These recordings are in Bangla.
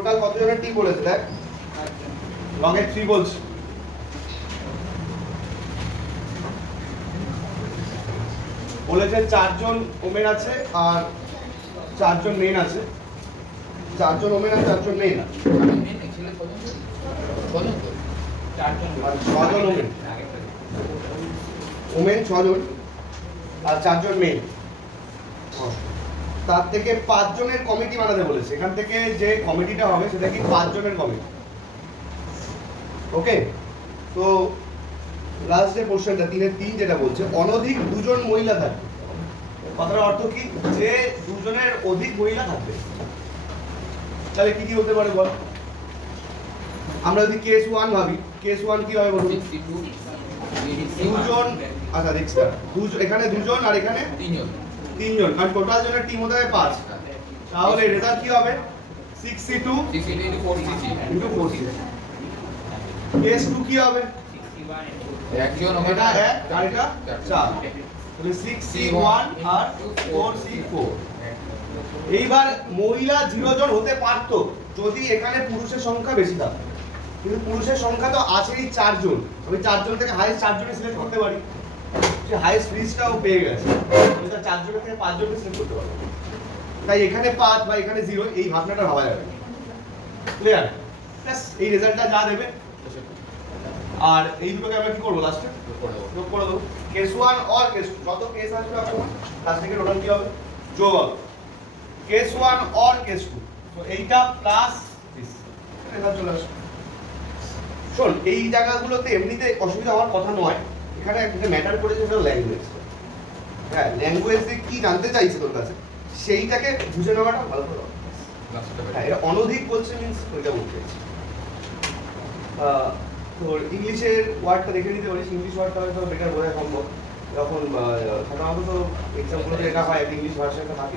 টোটাল কতজনের টিম বলেছে দেখ, লং এর 3 বলছে। বলেছে 4 জন ওমেন আছে আর 4 জন মেন আছে। 4 জন women are 4 John main. Women 6 John R 4 John main. তার থেকে 5 জনের কমিটি বানাতে বলেছে। এখান থেকে যে কমিটিটা হবে সেটা কি 5 জনের কমিটি। ওকে, তো লাস্ট যে কোশ্চেনটা 3 যেটা বলছে অনধিক 2 জন মহিলা থাকবে। কথার অর্থ কি, যে 2 জনের অধিক মহিলা থাকবে। তাহলে কি কি হতে পারে বল? আমরা যদি কেস 1 ভাবি, কেস 1 কি হবে বলুন? 2 জন। আচ্ছা দেখছি, এখানে 2 জন আর এখানে 3 জন, কারণ টোটাল জনের টিম হতে হবে 5। তাহলে রেজাল্ট কি হবে? 6C2 into 4C। কেস 2 কি হবে? একজন এটা 1 আর এটা 4, তাহলে 6C1 আর 4C4। এইবার মহিলা 0 জন হতে পারতো যদি এখানে পুরুষের সংখ্যা বেশি থাকতো, কিন্তু পুরুষের সংখ্যা তো আছেই 4 জন। আমি 4 জন থেকে হাইয়েস্ট 4 জনই সিলেক্ট করতে পারি, যে হাইয়েস্ট লিস্টটাও পেয়ে গেছে। আমি তার 4 জনের থেকে 5 জনকে সিলেক্ট করতে পারবো। তাই এখানে 5 বা এখানে 0 এই ভাবনাটা ভাবা যাবে। ক্লিয়ার? ব্যাস এই রেজাল্টটা যা দেবে। আর এই দুটোকে আমরা কি করব লাস্টে? যোগ করে দেব। কেস 1 আর কেস 2 যত কেস আসবে আপনার লাস্ট থেকে টোটাল কি হবে? যোগ হবে। কেস 1 আর কেস 2, তো এইটা প্লাস দিস রেজাল্ট চলে আসবে। শোন, এই জায়গাগুলোতে এমনিতে অসুবিধা হওয়ার কথা নয়। এখানে একটা ম্যাটার করেছে সেটা ল্যাঙ্গুয়েজ। হ্যাঁ, ল্যাঙ্গুয়েজে কি জানতে চাইছে তোর কাছে সেইটাকে বুঝে নেওয়াটা ভালো করে। হ্যাঁ, এটা অনধিক বলছে মিন্স ওইটা বলতে চাইছে। তোর ইংলিশের ওয়ার্ডটা দেখে নিতে পারিস। ইংলিশ ওয়ার্ডটা হয়তো বেটার বোঝা সম্ভব। যখন সাধারণত এক্সামগুলোতে লেখা হয় একটা ইংলিশ ভার্সনটা থাকে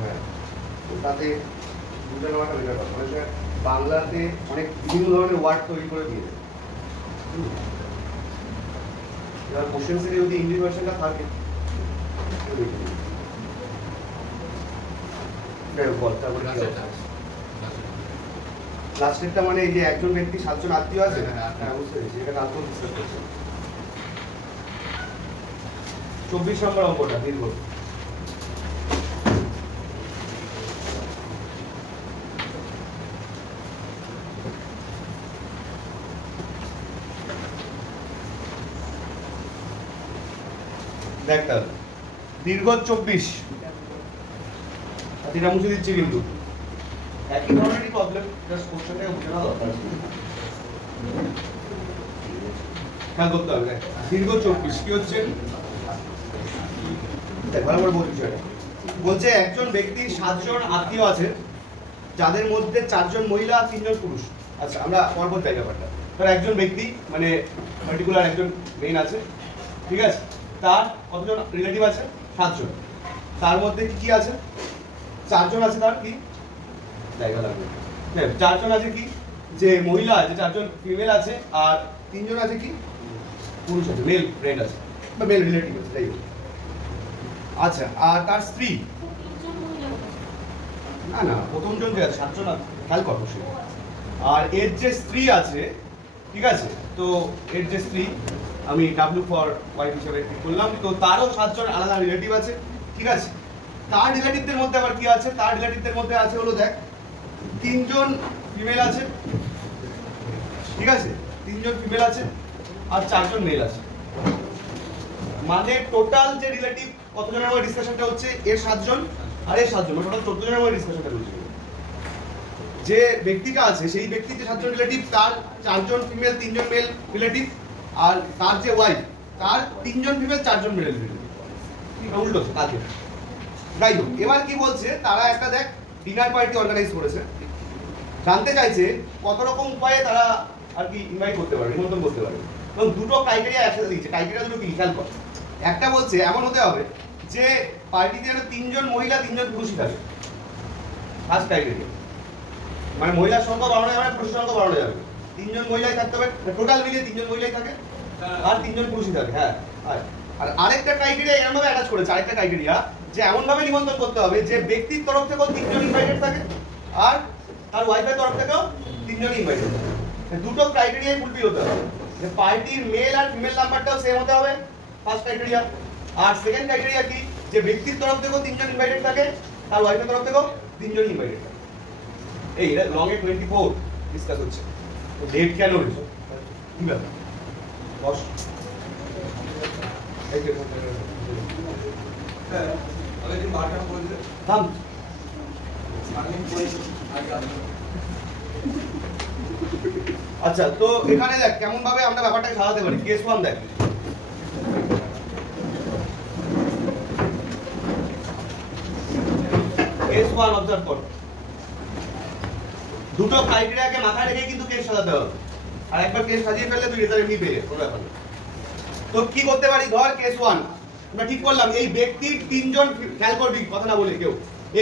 হ্যাঁ, তো তাতে বুঝে নেওয়াটা বেটার কথা। মানে বাংলাতে অনেক বিভিন্ন ধরনের ওয়ার্ড তৈরি করে দিয়ে দেয়। এবার কোশ্চেন সেটে যদি ইংলিশ ভার্সনটা থাকে লাস্টেরটা মানে এই যে একজন ব্যক্তি 7 জন আত্মীয় আছে। হ্যাঁ, বুঝতে পেরেছি, এটা কালকেও ডিসকাস করছি। 24 নম্বর অঙ্কটা দীর্ঘ। দেখ তাহলে দীর্ঘ 24, এটা মুছে দিচ্ছি কিন্তু একই ধরনেরই প্রবলেম, জাস্ট কোশ্চেনটাকে বুঝে নেওয়া দরকার। খেয়াল করতে হবে। দীর্ঘ 24 কি হচ্ছে দেখ ভালো করে বলছি। বলছে একজন ব্যক্তির 7 জন আত্মীয় আছে, যাদের মধ্যে 4 জন মহিলা আর 3 জন পুরুষ। আচ্ছা, আমরা পরপর যাই ব্যাপারটা। ধর একজন ব্যক্তি মানে পার্টিকুলার একজন মেইন আছে, ঠিক আছে? তার কতজন রিলেটিভ আছে? 7 জন। তার মধ্যে কি আছে? 4 জন আছে। তার কি জায়গা লাগবে? 4 জন আছে কি যে মহিলা আছে, 4 জন ফিমেল আছে, আর 3 জন আছে কি পুরুষ আছে, মেল ফ্রেন্ড আছে বা মেল রিলেটিভ আছে, তাই। আচ্ছা, আর তার স্ত্রী না না প্রথম জন যে আছে 7 জন খেয়াল করো সে। আর এর যে স্ত্রী আছে, ঠিক আছে, তো এর যে স্ত্রী আমি ডাব্লিউ ফর ওয়াইফ হিসেবে বললাম, তো তারও 7 জন আলাদা রিলেটিভ আছে, ঠিক আছে? তার রিলেটিভদের মধ্যে আবার কি আছে? তার রিলেটিভদের মধ্যে আছে হলো দেখ 3 জন ফিমেল আছে, ঠিক আছে? 3 জন ফিমেল আছে আর 4 জন মেল আছে। মানে টোটাল যে রিলেটিভ কতজনের মধ্যে ডিসকাশনটা হচ্ছে? এর 7 জন আর এর 7 জন, টোটাল 14 জনের মধ্যে ডিসকাশনটা হচ্ছে। যে ব্যক্তিটা আছে সেই ব্যক্তির যে 7 জন রিলেটিভ, তার 4 জন ফিমেল 3 জন মেল রিলেটিভ, আর তার যে ওয়াইফ তার 3 জন ফিমেল 4 জন মেল রিলেটিভ। উল্টো তাকে। যাই হোক, এবার কি বলছে, তারা একটা দেখ ডিনার পার্টি অর্গানাইজ করেছে। জানতে চাইছে কত রকম উপায়ে তারা আর কি ইনভাইট করতে পারবে, নিমন্ত্রণ করতে পারবে। এবং দুটো ক্রাইটেরিয়া একসাথে দিচ্ছে। ক্রাইটেরিয়া দুটো কি খেয়াল কর। একটা বলছে এমন হতে হবে যে পার্টিতে যেন 3 জন মহিলা 3 জন পুরুষই থাকে। ফার্স্ট ক্রাইটেরিয়া মানে মহিলার সংখ্যা বাড়ানো যাবে, পুরুষের সংখ্যা বাড়ানো যাবে। 3 জন মহিলাই থাকতে হবে, টোটাল মিলিয়ে 3 জন মহিলাই থাকে আর 3 জন পুরুষই থাকে। হ্যাঁ, আর আরেকটা ক্রাইটেরিয়া এরকম ভাবে অ্যাটাচ করেছে। আরেকটা ক্রাইটেরিয়া যে এমন ভাবে নিবন্ধন করতে হবে যে ব্যক্তির তরফ থেকেও 3 জন ইনভাইটেড থাকে আর তার ওয়াইফের তরফ থেকেও 3 জন ইনভাইটেড থাকে। দুটো ক্রাইটেরিয়াই ফুলফিল হতে হবে, যে পার্টির মেল আর ফিমেল নাম্বারটাও সেম হতে হবে, ফার্স্ট ক্রাইটেরিয়া। আর সেকেন্ড ক্রাইটেরিয়া কি, যে ব্যক্তির তরফ থেকেও 3 জন ইনভাইটেড থাকে, তার ওয়াইফের তরফ থেকেও 3 জন ইনভাইটেড থাকে। এই এটা লং এ 24 ডিসকাস হচ্ছে, তো ডেট কেন হয়েছে কি ব্যাপার বস এই যে হ্যাঁ আগে দিন বারটা করে দিলে থাম আচ্ছা। তো এখানে দেখ কেমন ভাবে আমরা ব্যাপারটাকে সাজাতে পারি। কেস 1 দেখ, কেস 1 অবজার্ভ কর। দুটো ক্রাইটেরিয়াকে মাথায় রেখে কিন্তু কেস সাজাতে হবে, আর একবার কেস সাজিয়ে ফেললে তুই রেজাল্ট এমনি পেয়ে কোনো ব্যাপার না। তো কি করতে পারি, ধর কেস 1 আমরা ঠিক করলাম, এই ব্যক্তির 3 জন, খেয়াল করবি কথা না বলে কেউ,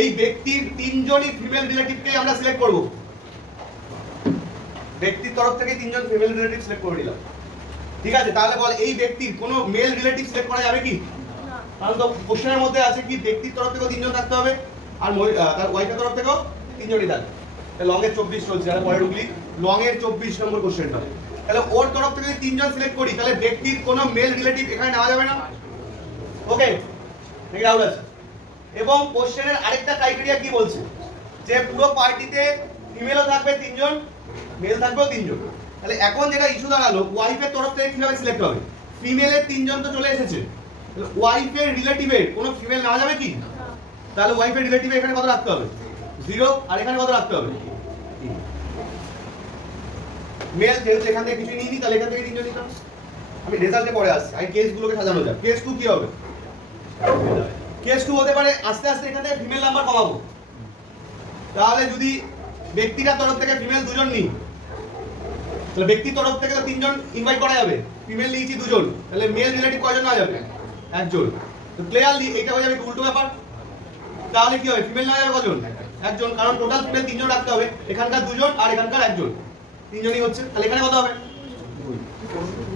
এই ব্যক্তির 3 জনই ফিমেল রিলেটিভকে আমরা সিলেক্ট করব। ব্যক্তির তরফ থেকে 3 জন ফিমেল রিলেটিভ সিলেক্ট করে নিলাম, ঠিক আছে। তাহলে বল এই ব্যক্তির কোনো মেল রিলেটিভ সিলেক্ট করা যাবে কি? কারণ তো কোশ্চেনের মধ্যে আছে কি ব্যক্তির তরফ থেকেও 3 জন থাকতে হবে আর তার ওয়াইফের তরফ থেকেও 3 জনই থাকবে। লং এর 24 চলছে, আর পরে ঢুকলি লং এর 24 নম্বর কোশ্চেনটা। তাহলে ওর তরফ থেকে যদি 3 জন সিলেক্ট করি, তাহলে ব্যক্তির কোনো মেল রিলেটিভ এখানে নেওয়া যাবে না। ওকে, ঠিক ডাউট আছে। এবং কোশ্চেনের আরেকটা ক্রাইটেরিয়া কি বলছে, যে পুরো পার্টিতে ফিমেলও থাকবে 3 জন, মেল থাকবেও 3 জন। তাহলে এখন যেটা ইস্যু দাঁড়ালো, ওয়াইফের তরফ থেকে কিভাবে সিলেক্ট হবে? ফিমেলের 3 জন তো চলে এসেছে, তাহলে ওয়াইফের রিলেটিভে কোনো ফিমেল নেওয়া যাবে কি? তাহলে ওয়াইফের রিলেটিভে এখানে কত রাখতে হবে? 0, আর এখানে কত রাখতে হবে? মেল যেহেতু এখান থেকে কিছু নিয়ে নি, তাহলে এখান থেকে 3 জন নিতাম। আমি রেজাল্টে পরে আসছি, আমি কেসগুলোকে সাজানো যায়। কেস 2 কি হবে? কেস 2 হতে পারে আস্তে আস্তে এখান থেকে ফিমেল নাম্বার কমাবো। তাহলে যদি ব্যক্তিটার তরফ থেকে ফিমেল 2 জন নিই, তাহলে ব্যক্তির তরফ থেকে তো 3 জন ইনভাইট করা যাবে, ফিমেল নিয়েছি 2 জন, তাহলে মেল রিলেটিভ কয়জন নেওয়া যাবে? 1 জন। তো ক্লিয়ারলি এটা হয়ে যাবে উল্টো ব্যাপার। তাহলে কি হবে, ফিমেল নেওয়া যাবে কজন? 1 জন, কারণ টোটাল ফিমেল 3 জন রাখতে হবে, এখানকার 2 জন আর এখানকার 1 জন, 3 জনই হচ্ছে। তাহলে এখানে কত হবে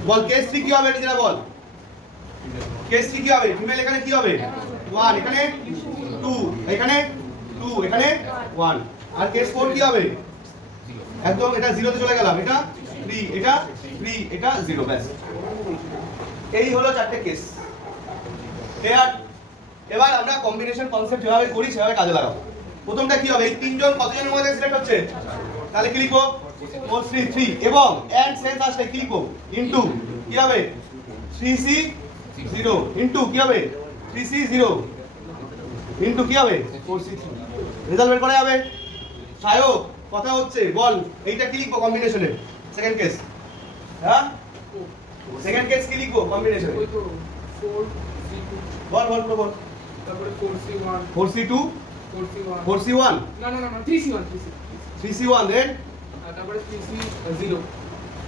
বল? কেস 3 কি হবে নিজেরা বল? কেস 3 কি হবে? ফিমেল এখানে কি হবে? 1, এখানে 2, এখানে 2, এখানে 1। আর কেস 4 কি হবে? একদম এটা 0 তে চলে গেলাম, এটা 3, এটা 3, এটা 0, ব্যাস। এই হলো 4টে কেস। ক্লিয়ার? এবার আমরা কম্বিনেশন কনসেপ্ট যেভাবে করি সেভাবে কাজে লাগাবো। প্রথমটা কি হবে, এই 3 জন কতজনের মধ্যে সিলেক্ট হচ্ছে? তাহলে কি লিখবো? 4 3 3, এবং এন্ড শেষ আসলে কি লিখবো? ইনটু কি হবে? 3C 0 ইনটু কি হবে? 3C 0 ইনটু কি হবে? 4C 3। রেজাল্ট বের করা যাবে। সায়ক কথা হচ্ছে বল, এইটা কি লিখবো কম্বিনেশনে? সেকেন্ড কেস, হ্যাঁ সেকেন্ড কেস কি লিখবো কম্বিনেশনে? ওই তো 4C2 বল বল বল। তারপরে 4C1 4C2 4C1 4C1 না 3C1 3C1 দেন তারপরে 3C0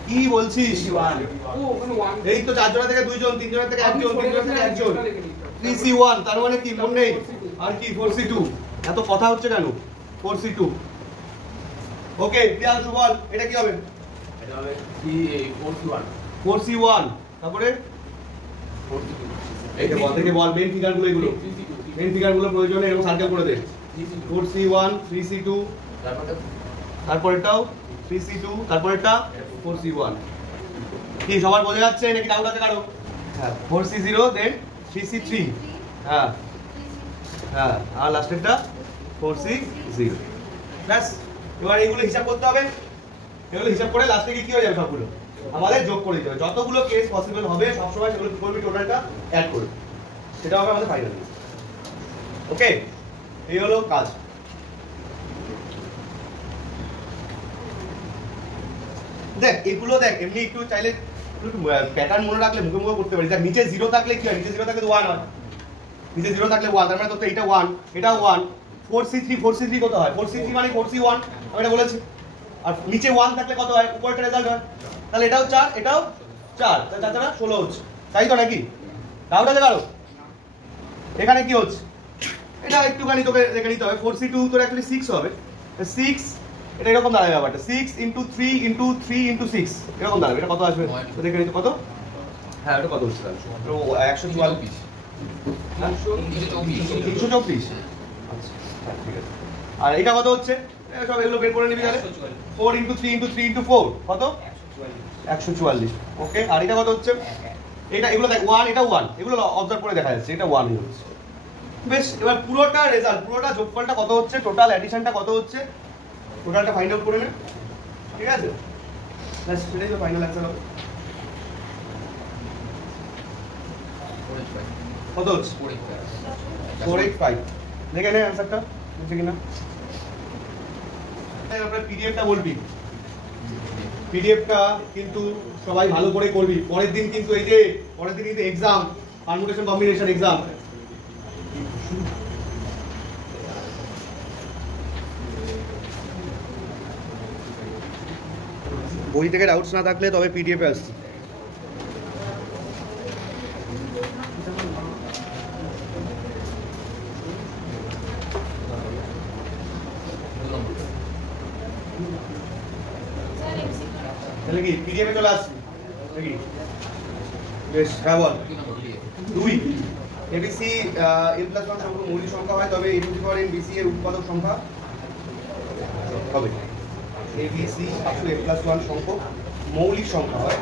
কি বলছিস? ও ওখানে 1 এই তো 4 জনের থেকে 2 জন, 3 জনের থেকে 1 জন, 3 জনের থেকে 1 জন, 3C1 তার মানে কি মনে নেই? আর কি 4C2? এত কথা হচ্ছে কেন? 4C2। ওকে প্রিয়াংশু বল এটা কি হবে? এটা হবে 4C1 তারপরে 4C2 এইটা বল থেকে বল মেইন ফিগারগুলো, এগুলো মেইন ফিগারগুলো প্রয়োজনে এরকম সার্কেল করে দে। 4C1 3C2 তারপরেরটাও 3C2 তারপরেরটা 4C1। কি সবার বোঝা যাচ্ছে নাকি ডাউট আছে কারো? হ্যাঁ 4C0 দেন 3C3, হ্যাঁ হ্যাঁ, আর লাস্টেরটা 4C0, ব্যাস। এবার এইগুলো হিসাব করতে হবে, এগুলো হিসাব করে লাস্টে কি হয়ে যাবে সবগুলো আমাদের যোগ করে দিতে হবে। যতগুলো কেস পসিবল হবে সবসময় সেগুলো কি করবি, টোটালটা অ্যাড করবি, সেটা হবে আমাদের ফাইনাল। ওকে, এই হলো কাজ। দেখ এগুলো দেখ এমনি একটু চাইলে প্যাটার্ন মনে রাখলে মুখে মুখে করতে পারি। দেখ নিচে 0 থাকলে কি হয়? নিচে 0 থাকলে 1 হয়, নিচে 0 থাকলে 1, তার মানে তো এটা 1, এটা 1। 4C3 কত হয়? 4C3 মানে 4C1, আমি এটা বলেছি। আর নিচে 1 থাকলে কত হয়? উপরটা রেজাল্ট হয়। তাহলে এটাও 4, এটাও 4, তাহলে তাছাড়া 16 হচ্ছে, তাই তো নাকি? ডাউট আছে কারো? এখানে কি হচ্ছে? এটা একটুখানি তোকে দেখে নিতে হবে। 4C2 তোর অ্যাকচুয়ালি 6 হবে, 6 এটা এরকম দাঁড়াবে ব্যাপারটা, 6 × 3 × 3 × 6 এরকম দাঁড়াবে। এটা কত আসবে তো দেখে নিতে, কত? হ্যাঁ এটা কত হচ্ছে? তাহলে 144 324। আচ্ছা ঠিক আছে। আর এটা কত হচ্ছে? সব এগুলো বের করে নিবি তাহলে। 4 × 3 × 3 × 4 কত? 144। ওকে, আর এটা কত হচ্ছে? এটা এগুলো দেখ 1, এটা 1, এগুলো অবজার্ভ করে দেখা যাচ্ছে এটা 1 হচ্ছে। বেশ, এবার পুরোটা রেজাল্ট, পুরোটা যোগফলটা কত হচ্ছে, টোটাল অ্যাডিশনটা কত হচ্ছে, টোটালটা ফাইন্ড আউট করে নে। ঠিক আছে, ব্যাস সেটাই তো ফাইনাল অ্যান্সার হবে। কত হচ্ছে? 485। দেখে নে অ্যান্সারটা হচ্ছে কিনা। আপনার পিডিএফটা বলবি, পিডিএফটা কিন্তু সবাই ভালো করে করবি। পরের দিন কিন্তু এই যে পরের দিন কিন্তু এক্সাম, পারমুটেশন কম্বিনেশন এক্সাম। বই থেকে ডাউটস না থাকলে তবে পিডিএফে আসছি। তাহলে কি পিডিএফে চলে আসছি নাকি? বেশ, হ্যাঁ বল। 2 এবিসি n+1 সংখ্যক মৌলিক সংখ্যা হয় তবে a⁴n বিসি এর উৎপাদক সংখ্যা হবে। এবিসি n+1 সংখ্যক মৌলিক সংখ্যা হয়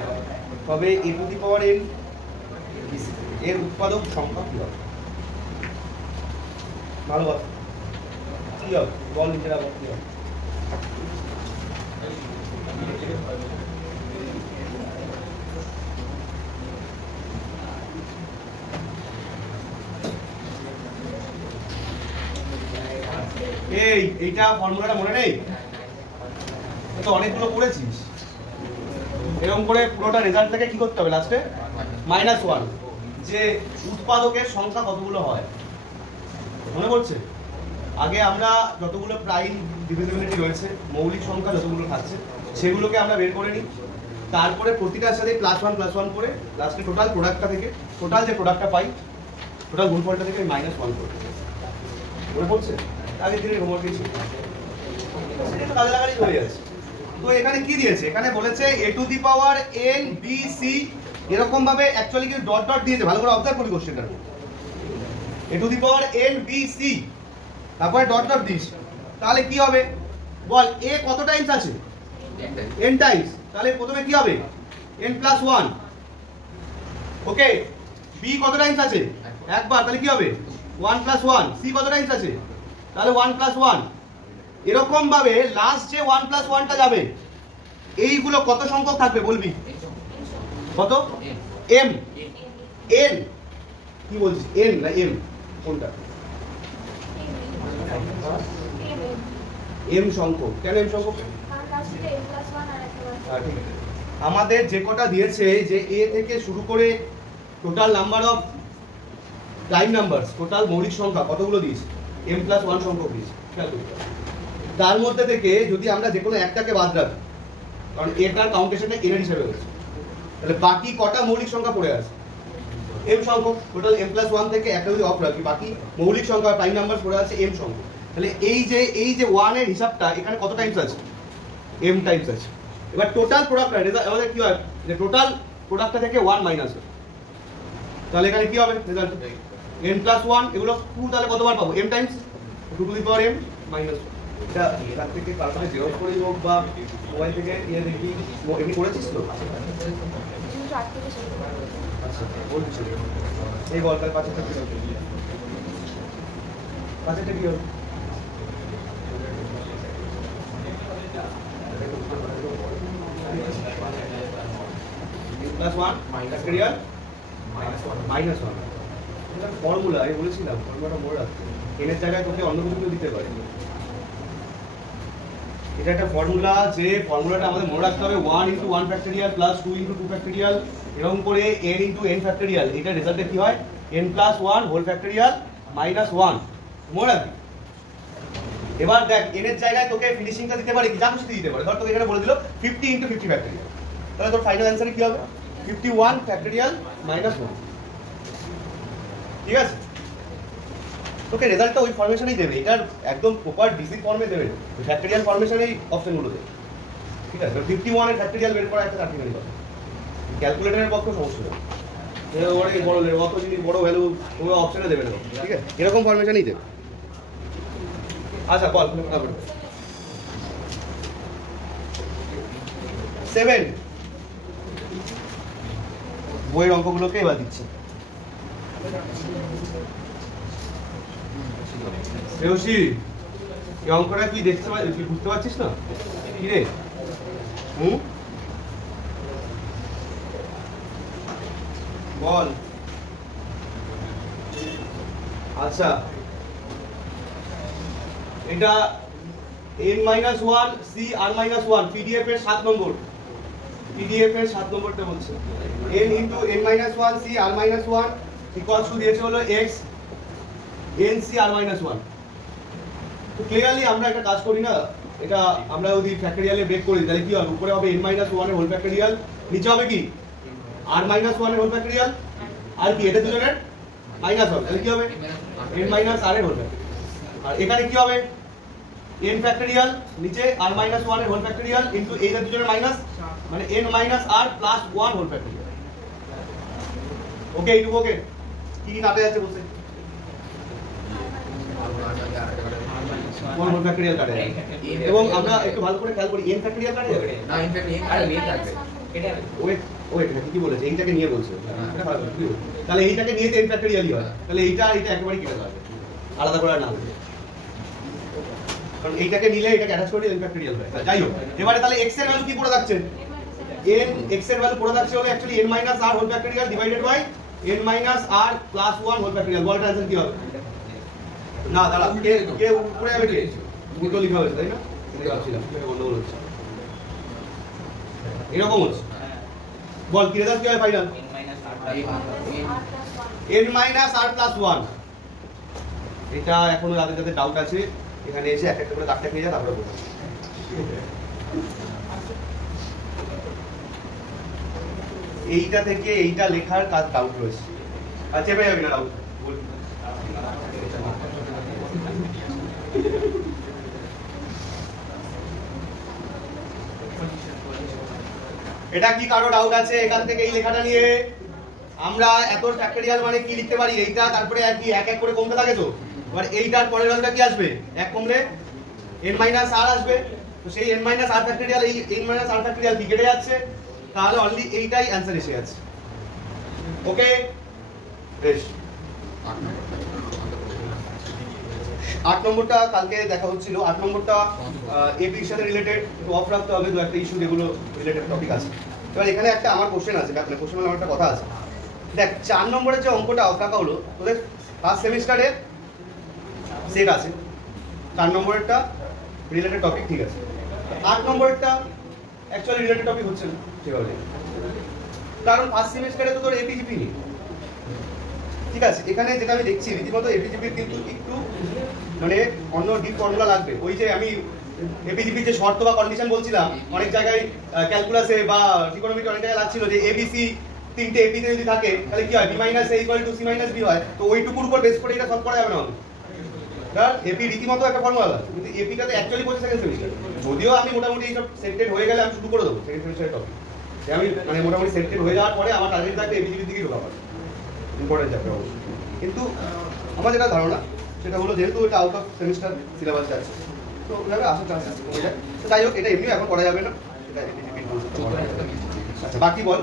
তবে a⁴n বিসি এর উৎপাদক সংখ্যা কি হবে? ভালো কথা, কি হবে বল, নিজেরা বল কি হবে। এইটা ফর্মুলাটা মনে নেই? তো অনেকগুলো করেছিস। এরকম করে পুরোটা রেজাল্ট থেকে কি করতে হবে লাস্টে? -1, যে উৎপাদকের সংখ্যা কতগুলো হয় মনে পড়ছে? আগে আমরা যতগুলো প্রাইম ডিভিজিবিলিটি রয়েছে, মৌলিক সংখ্যা যতগুলো থাকছে সেগুলোকে আমরা বের করে নিই। তারপরে প্রতিটার সাথে +1 করে লাস্টে টোটাল প্রোডাক্টটা থেকে, টোটাল যে প্রোডাক্টটা পাই, টোটাল গুণফলটা থেকে -1 করে মনে পড়ছে? আগের দিনের হোমওয়ার্কে ছিল, সেটা তো কাজে লাগালেই হয়ে যাচ্ছে। তো এখানে কি দিয়েছে? এখানে বলেছে a⁴n bc, এরকম ভাবে অ্যাকচুয়ালি কিন্তু ডট ডট দিয়েছে, ভালো করে অবজার্ভ করি কোশ্চেনটার। a⁴n bc তারপরে ডট ডট দিস, তাহলে কি হবে বল? a কত টাইমস আছে? n টাইমস, তাহলে প্রথমে কি হবে? n+1। ওকে, b কত টাইমস আছে? একবার, তাহলে কি হবে? 1+1। c কত টাইমস আছে? তাহলে 1+1। এরকম ভাবে লাস্ট যে 1+1টা যাবে, এইগুলো কত সংখ্যক থাকবে বলবি? কত? m n কি বলছিস? n না m? কোনটা? m সংখ্যক। কেন m সংখ্যক? ঠিক আছে, আমাদের যে কটা দিয়েছে যে a থেকে শুরু করে total number of prime numbers, total মৌলিক সংখ্যা কতগুলো দিয়েছে? m+1 সংখ্যক দিয়েছে। তার মধ্যে থেকে যদি আমরা যে কোনো একটাকে বাদ রাখি, কারণ এটার কাউন্টেশনটা n এর হিসেবে হয়েছে, তাহলে বাকি কটা মৌলিক সংখ্যা পড়ে আছে? m সংখ্যক। টোটাল m+1 থেকে একটা যদি অফ রাখি, বাকি মৌলিক সংখ্যা প্রাইম নাম্বার পড়ে আছে m সংখ্যক। তাহলে এই যে 1 এর হিসাবটা এখানে কত টাইমস আছে? m টাইমস আছে। এবার টোটাল প্রোডাক্ট আমাদের কি হয়, যে টোটাল প্রোডাক্টটা থেকে 1 মাইনাস হয়, তাহলে এখানে কি হবে রেজাল্ট? n+1, এগুলো 2, তাহলে কতবার পাবো? m Times 2m -1। এটা এখান থেকে কালকে জেরক্স করে হোক বা মোবাইল থেকে ইয়ে দেখি, এমনি করেছিস তো? আচ্ছা বলছিস এই বল, তার পাঁচেরটা কি হবে? পাঁচেরটা কি হবে? +1 ফ্যাক্টরিয়াল -1। এটা ফর্মুলা, আমি বলেছিলাম ফর্মুলাটা মনে রাখতে। n এর জায়গায় তোকে অন্য কিছু দিতে পারে। এটা একটা ফর্মুলা, যে ফর্মুলাটা আমাদের মনে রাখতে হবে 1 × 1 ফ্যাক্টরিয়াল + 2 × 2 ফ্যাক্টরিয়াল, এরকম করে n × n ফ্যাক্টরিয়াল। এটা রেজাল্টে কি হয়? n+1 whole factorial -1। মনে রাখবি। এবার দেখ n এর জায়গায় তোকে ফিনিশিংটা দিতে পারে, কি যা খুশি দিতে পারে। ধর তোকে এখানে বলে দিল 50 × 50 ফ্যাক্টরিয়াল, তাহলে তোর ফাইনাল অ্যানসারে কি হবে? 51 ফ্যাক্টরিয়াল -1। ঠিক আছে, তোকে রেজাল্টটা ওই ফরমেশনেই দেবে, এটার একদম প্রপার ডিসি ফর্মে দেবে, ফ্যাক্টরিয়াল ফরমেশনেই অপশনগুলো দেবে। ঠিক আছে, 51 এর ফ্যাক্টরিয়াল বের করা একটা কাঠিনারি কথা, ক্যালকুলেটরের পক্ষে সমস্যা নেই। ওরে বড় অত জিনিস বড় ভ্যালু ও অপশনে দেবে না, ঠিক আছে? এরকম ফরমেশনই দেবে। আচ্ছা বল 7 বইয়ের অঙ্কগুলোকে এবার দিচ্ছে। শ্রেয়সী, এই অঙ্কটা তুই দেখতে তুই বুঝতে পারছিস না কি রে? বল। আচ্ছা এটা n-1 c r-1 pdf এর 7 নম্বর, pdf এর 7 নম্বরটা বলছে n into n-1 c r-1 equals to দিয়েছে হলো x n c r-1। তো ক্লিয়ারলি আমরা একটা কাজ করি না, এটা আমরা যদি ফ্যাক্টরিয়ালে ব্রেক করি তাহলে কি হবে? উপরে হবে n-1 এর হোল ফ্যাক্টরিয়াল, নিচে হবে কি r-1 এর হোল ফ্যাক্টরিয়াল, আর কি এটা দুজনের মাইনাস হবে, তাহলে কি হবে n-r এর হোল ফ্যাক্টরিয়াল। আর এখানে কি হবে n ফ্যাক্টরিয়াল নিচে r-1 এর হোল ফ্যাক্টরিয়াল ইনটু এই দুজনের মাইনাস, মানে n-r প্লাস 1 হোল ফ্যাক্টরিয়াল। ওকে এইটুকু ওকে? কি কি কাটা যাচ্ছে বলতে? কোন হোল ফ্যাক্টরিয়াল কাটা যাবে? এবং আমরা একটু ভালো করে খেয়াল করি n ফ্যাক্টরিয়াল কাটা যাবে না n ফ্যাক্টরিয়াল আর মেন থাকবে এটা ওয়েট ওয়েট কি বলেছে? এইটাকে নিয়ে বলছে, এটা ভালো করে তাহলে এইটাকে নিয়ে তো n ফ্যাক্টরিয়ালই হয়, তাহলে এইটা এটা একেবারে কেটে যাবে, আলাদা করে না হবে, কারণ এইটাকে নিলে এটাকে অ্যাটাচ করে n ফ্যাক্টরিয়াল হয়। যাই হোক, এবারে তাহলে x এর ভ্যালু কি পড়ে থাকছে? x এর ভ্যালু পড়ে থাকছে হলো actually n-r whole factorial divided by n-r plus 1 whole factorial. বলটা आंसर কি হবে? না দাঁড়া, কে উপরে যাবে? কে দুটো লেখা হয়েছে তাই না? এটা ভাবছিলাম গন্ডগোল হচ্ছে, এরকম হচ্ছে। বল কি রেজাল্ট কি হয় ফাইনাল? n-r plus 1। এটা এখনো যাদের যাদের ডাউট আছে এখানে এসে এক একটা করে দাগটা খেয়ে যা, তারপরে বলবো। এইটা থেকে এইটা লেখার কাজ ডাউট রয়েছে, আর চেপে যাবি না ডাউট। এটা কি কারো ডাউট আছে এখান থেকে এই লেখাটা নিয়ে? আমরা এত ফ্যাক্টরিয়াল মানে কি লিখতে পারি? এইটা তারপরে আর কি এক এক করে কমতে থাকে, তো এবার এইটার পরের ভ্যালুটা কি আসবে? এক কমলে n-r আসবে, তো সেই n-r ফ্যাক্টরিয়াল এই n-r ফ্যাক্টরিয়াল কি কেটে যাচ্ছে, তাহলে অনলি এইটাই অ্যানসার এসে যাচ্ছে। ওকে বেশ। 8 নম্বরটা কালকে দেখা হচ্ছিল, 8 নম্বরটা এপির সাথে রিলেটেড, একটু অফ রাখতে হবে, দু একটা ইস্যু যেগুলো রিলেটেড টপিক আছে। এবার এখানে একটা আমার কোশ্চেন আছে, মানে কোশ্চেন মানে আমার একটা কথা আছে। দেখ 4 নম্বরের যে অঙ্কটা অফ রাখা হলো তোদের ফার্স্ট সেমিস্টারে সেট আছে, 4 নম্বরেরটা রিলেটেড টপিক, ঠিক আছে। 8 নম্বরেরটা অ্যাকচুয়ালি রিলেটেড টপিক হচ্ছে না সেভাবে, কারণ ফার্স্ট সেমিস্টারে তো তোর এপিজিপি নেই, ঠিক আছে। এখানে যেটা আমি দেখছি রীতিমতো এপিজিপির কিন্তু একটু মানে অন্য ডিপ ফর্মুলা লাগবে। ওই যে আমি এপিজিপির যে শর্ত বা কন্ডিশন বলছিলাম, অনেক জায়গায় ক্যালকুলাসে বা ট্রিগোনোমেট্রি অনেক জায়গায় লাগছিল যে এবিসি তিনটে এপিতে যদি থাকে তাহলে কি হয়, B minus A equal to C minus B হয়, তো ওইটুকুর উপর বেস করে এটা সলভ করা যাবে না। কারণ এপি রীতিমতো একটা ফর্মুলা, কিন্তু এপিটাতে অ্যাকচুয়ালি বলছে সেকেন্ড সেমিস্টার, যদিও আমি মোটামুটি এইসব সেটেড হয়ে গেলে আমি শুরু করে দেবো সেকেন্ড সেমিস্টারের টপিক, আমি মানে মোটামুটি সেটেড হয়ে যাওয়ার পরে আমার টার্গেট থাকবে এপিজিপির দিকে ঢোকা পারে, ইম্পর্টেন্ট চ্যাপ্টার অবশ্যই। কিন্তু আমার যেটা ধারণা সেটা হলো যেহেতু এটা আউট অফ সেমিস্টার সিলেবাস যাচ্ছে, তো ওইভাবে আসার চান্সেস কমে যায়। তো যাই হোক, এটা এমনিও এখন করা যাবে না, সেটা এপিজিপির রুলস। আচ্ছা বাকি বল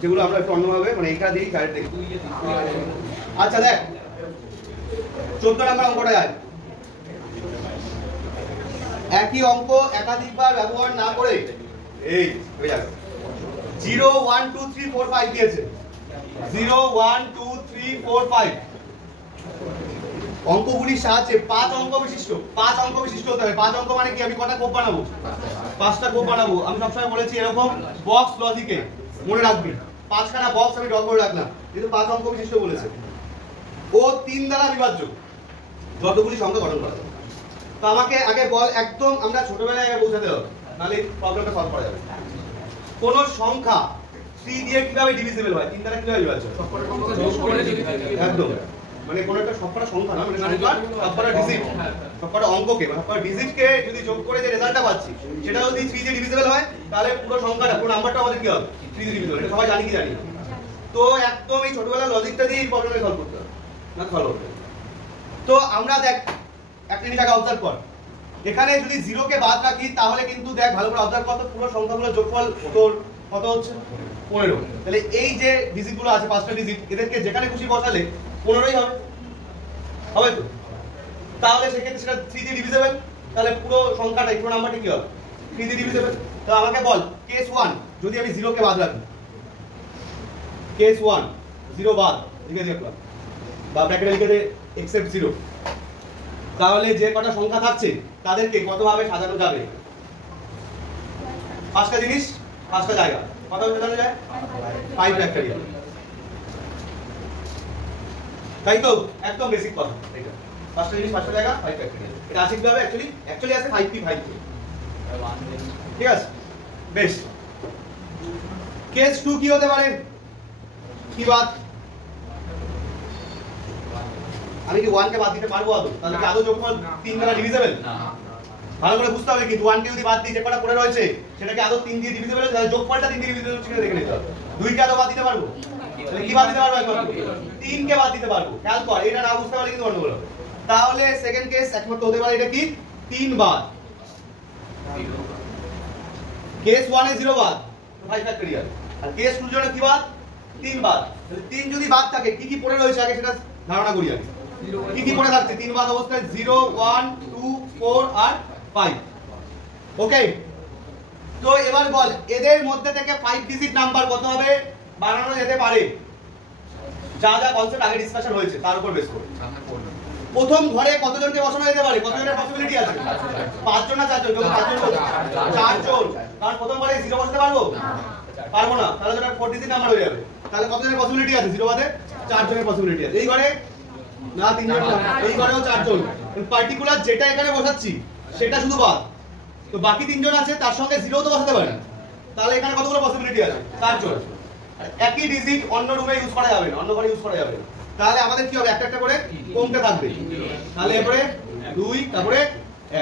যেগুলো আমরা একটু অন্যভাবে মানে এইটা দিই ডাইরেক্ট দেখি। আচ্ছা দেখ 14 নম্বর অঙ্কটা যায়, একই অঙ্ক একাধিকবার ব্যবহার না করে এই হয়ে যাবে 0 1 2 3 4 5 দিয়েছে, 0 1 2 3 4 5 অঙ্কগুলির সাহায্যে 5 অঙ্ক বিশিষ্ট হতে হবে। 5 অঙ্ক মানে কি, আমি কটা কোপ বানাবো? 5টা কোপ বানাবো। আমি সবসময় বলেছি এরকম বক্স লজিকে মনে রাখবি, 5খানা বক্স আমি ড্র করে রাখলাম, কিন্তু 5 অঙ্ক বিশিষ্ট বলেছে। ও 3 দ্বারা বিভাজ্য যতগুলি সংখ্যা গঠন করা যাবে। তো আমাকে আগে বল, একদম আমরা ছোটবেলায় আগে বোঝাতে হবে, নাহলে প্রবলেমটা সলভ করা যাবে। কোন সংখ্যা 3 দিয়ে কিভাবে ডিভিজিবল হয়, 3 দ্বারা কিভাবে বিভাজ্য? একদম, মানে কোন একটা সবকটা সংখ্যা না, মানে সবকটা ডিজিট, সবকটা অঙ্ককে বা সবকটা ডিজিটকে যদি যোগ করে যে রেজাল্টটা পাচ্ছি সেটা যদি 3 দিয়ে ডিভিজিবল হয়, তাহলে পুরো সংখ্যাটা পুরো নাম্বারটা আমাদের কি হবে? 3 দিয়ে ডিভিজিবল। এটা সবাই জানি কি জানি? তো একদম এই ছোটবেলার লজিকটা দিয়ে এই প্রবলেমে সলভ করতে হবে, না সলভ করতে হবে। তো আমরা দেখ একটা জিনিস আগে অবজার্ভ কর, এখানে যদি 0 কে বাদ রাখি তাহলে কিন্তু দেখ ভালো করে অবজার্ভ কর, তো পুরো সংখ্যাগুলোর যোগফল তোর কত হচ্ছে 15। তাহলে এই যে ডিজিটগুলো আছে 5টা ডিজিট, এদেরকে যেখানে খুশি বসালে 15ই হবে, হবে তো? তাহলে সেক্ষেত্রে সেটা 3 দিয়ে ডিভিজেবল, তাহলে পুরো সংখ্যাটাই পুরো নাম্বারটা কি হবে 3 দিয়ে ডিভিজেবল। তো আমাকে বল কেস 1 যদি আমি 0 কে বাদ রাখি, কেস 1 0 বাদ লিখে দিই একবার, বা ব্র্যাকেটে লিখে দে এক্সেপ্ট 0, তাহলে যে কটা সংখ্যা থাকছে তাদেরকে কতভাবে সাজানো যাবে? 5টা জিনিস 5টা জায়গা, কতভাবে সাজানো যায়? 5 ফ্যাক্টরিয়াল, তাই তো? একদম বেসিক কথা এটা, 5টা জিনিস 5টা জায়গা 5 ফ্যাক্টরিয়াল। এটা আছে কিভাবে? অ্যাকচুয়ালি আছে 5p 5p, ঠিক আছে? বেশ, কেস 2 কি হতে পারে? কি বাদ? আমি কি 1 কে বাদ দিতে পারবো আদৌ? তাহলে কি আদৌ যোগফল 3 দ্বারা ডিভিজেবল? ভালো করে বুঝতে হবে, কিন্তু 1 কে যদি বাদ দিই যে কটা পড়ে রয়েছে সেটাকে আদৌ 3 দিয়ে ডিভিজেবল হবে, তাহলে যোগফলটা 3 দিয়ে ডিভিজেবল সেটা দেখে নিতে হবে। 2 কে আদৌ বাদ দিতে পারবো? তাহলে কি বাদ দিতে পারবো? একবার 3 কে বাদ দিতে পারবো। খেয়াল কর, এটা না বুঝতে পারলে কিন্তু গন্ডগোল হবে। তাহলে সেকেন্ড কেস একমাত্র হতে পারে এটা কি 3 বাদ, কেস 1 এ 0 বাদ 5 ফ্যাক্টরিয়াল, আর কেস 2 জন্য কি বাদ 3 বাদ। তাহলে 3 যদি বাদ থাকে কি কি পড়ে রয়েছে আগে সেটা ধারণা করি আগে। কি কি পড়ে থাকছে 3 বাদ অবস্থায়? 0 1 2 4 আর 5। ওকে, তো এবার বল এদের মধ্যে থেকে 5 ডিজিট নাম্বার কত হবে বানানো যেতে পারে? যা যা কনসেপ্ট আগে ডিসকাশন হয়েছে তার উপর বেস করে প্রথম ঘরে কতজনকে বসানো যেতে পারে? কতজনের পসিবিলিটি আছে? 5 জন না 4 জন? 5 জন, 4 জন। কারণ প্রথম ঘরে 0 বসাতে পারবো? পারবো না, তাহলে সেটা 4 ডিজিট নাম্বার হয়ে যাবে। তাহলে কতজনের পসিবিলিটি আছে 0 বাদে? 4 জনের পসিবিলিটি আছে। এই ঘরে না 3 জন না, এই ঘরেও 4 জন। পার্টিকুলার যেটা এখানে বসাচ্ছি সেটা শুধু বাদ, তো বাকি 3 জন আছে তার সঙ্গে 0 তো বসাতে পারি, তাহলে এখানে কতগুলো পসিবিলিটি আছে? 4 জন। একই ডিজিট অন্য রুমে ইউজ করা যাবে না, অন্য ঘরে ইউজ করা যাবে না, তাহলে আমাদের কি হবে একটা একটা করে কমতে থাকবে। তাহলে এরপরে 2 তারপরে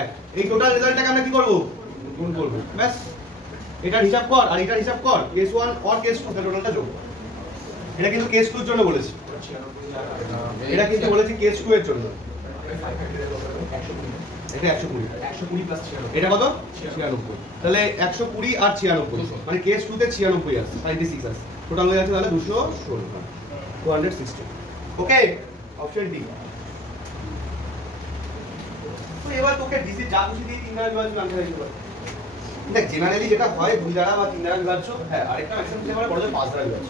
1, এই টোটাল রেজাল্টটাকে আমরা কি করব? গুণ করব, ব্যাস। এটার হিসাব কর আর এটার হিসাব কর, কেস 1 আর কেস 2 এর টোটালটা যোগ। এটা কিন্তু কেস 2 এর জন্য বলেছি, এটা কিন্তু বলেছি কেস 2 এর জন্য। এটা 120 প্লাস 96, এটা কত? 96। তাহলে 120 আর 96 মানে কেস 2 তে 96 আছে, 96 আছে, টোটাল হয়ে যাচ্ছে তাহলে 216, 260। ওকে, অপশন ডি। তো এবার তোকে ডিসি যা খুশি দিয়ে 3 দ্বারা বিভাজ্য আনতে হবে। দেখ জেনারেলি যেটা হয় 2 দ্বারা বা 3 দ্বারা বিভাজ্য, হ্যাঁ আরেকটা ম্যাক্সিমাম দিতে পারে বড় 5 দ্বারা বিভাজ্য।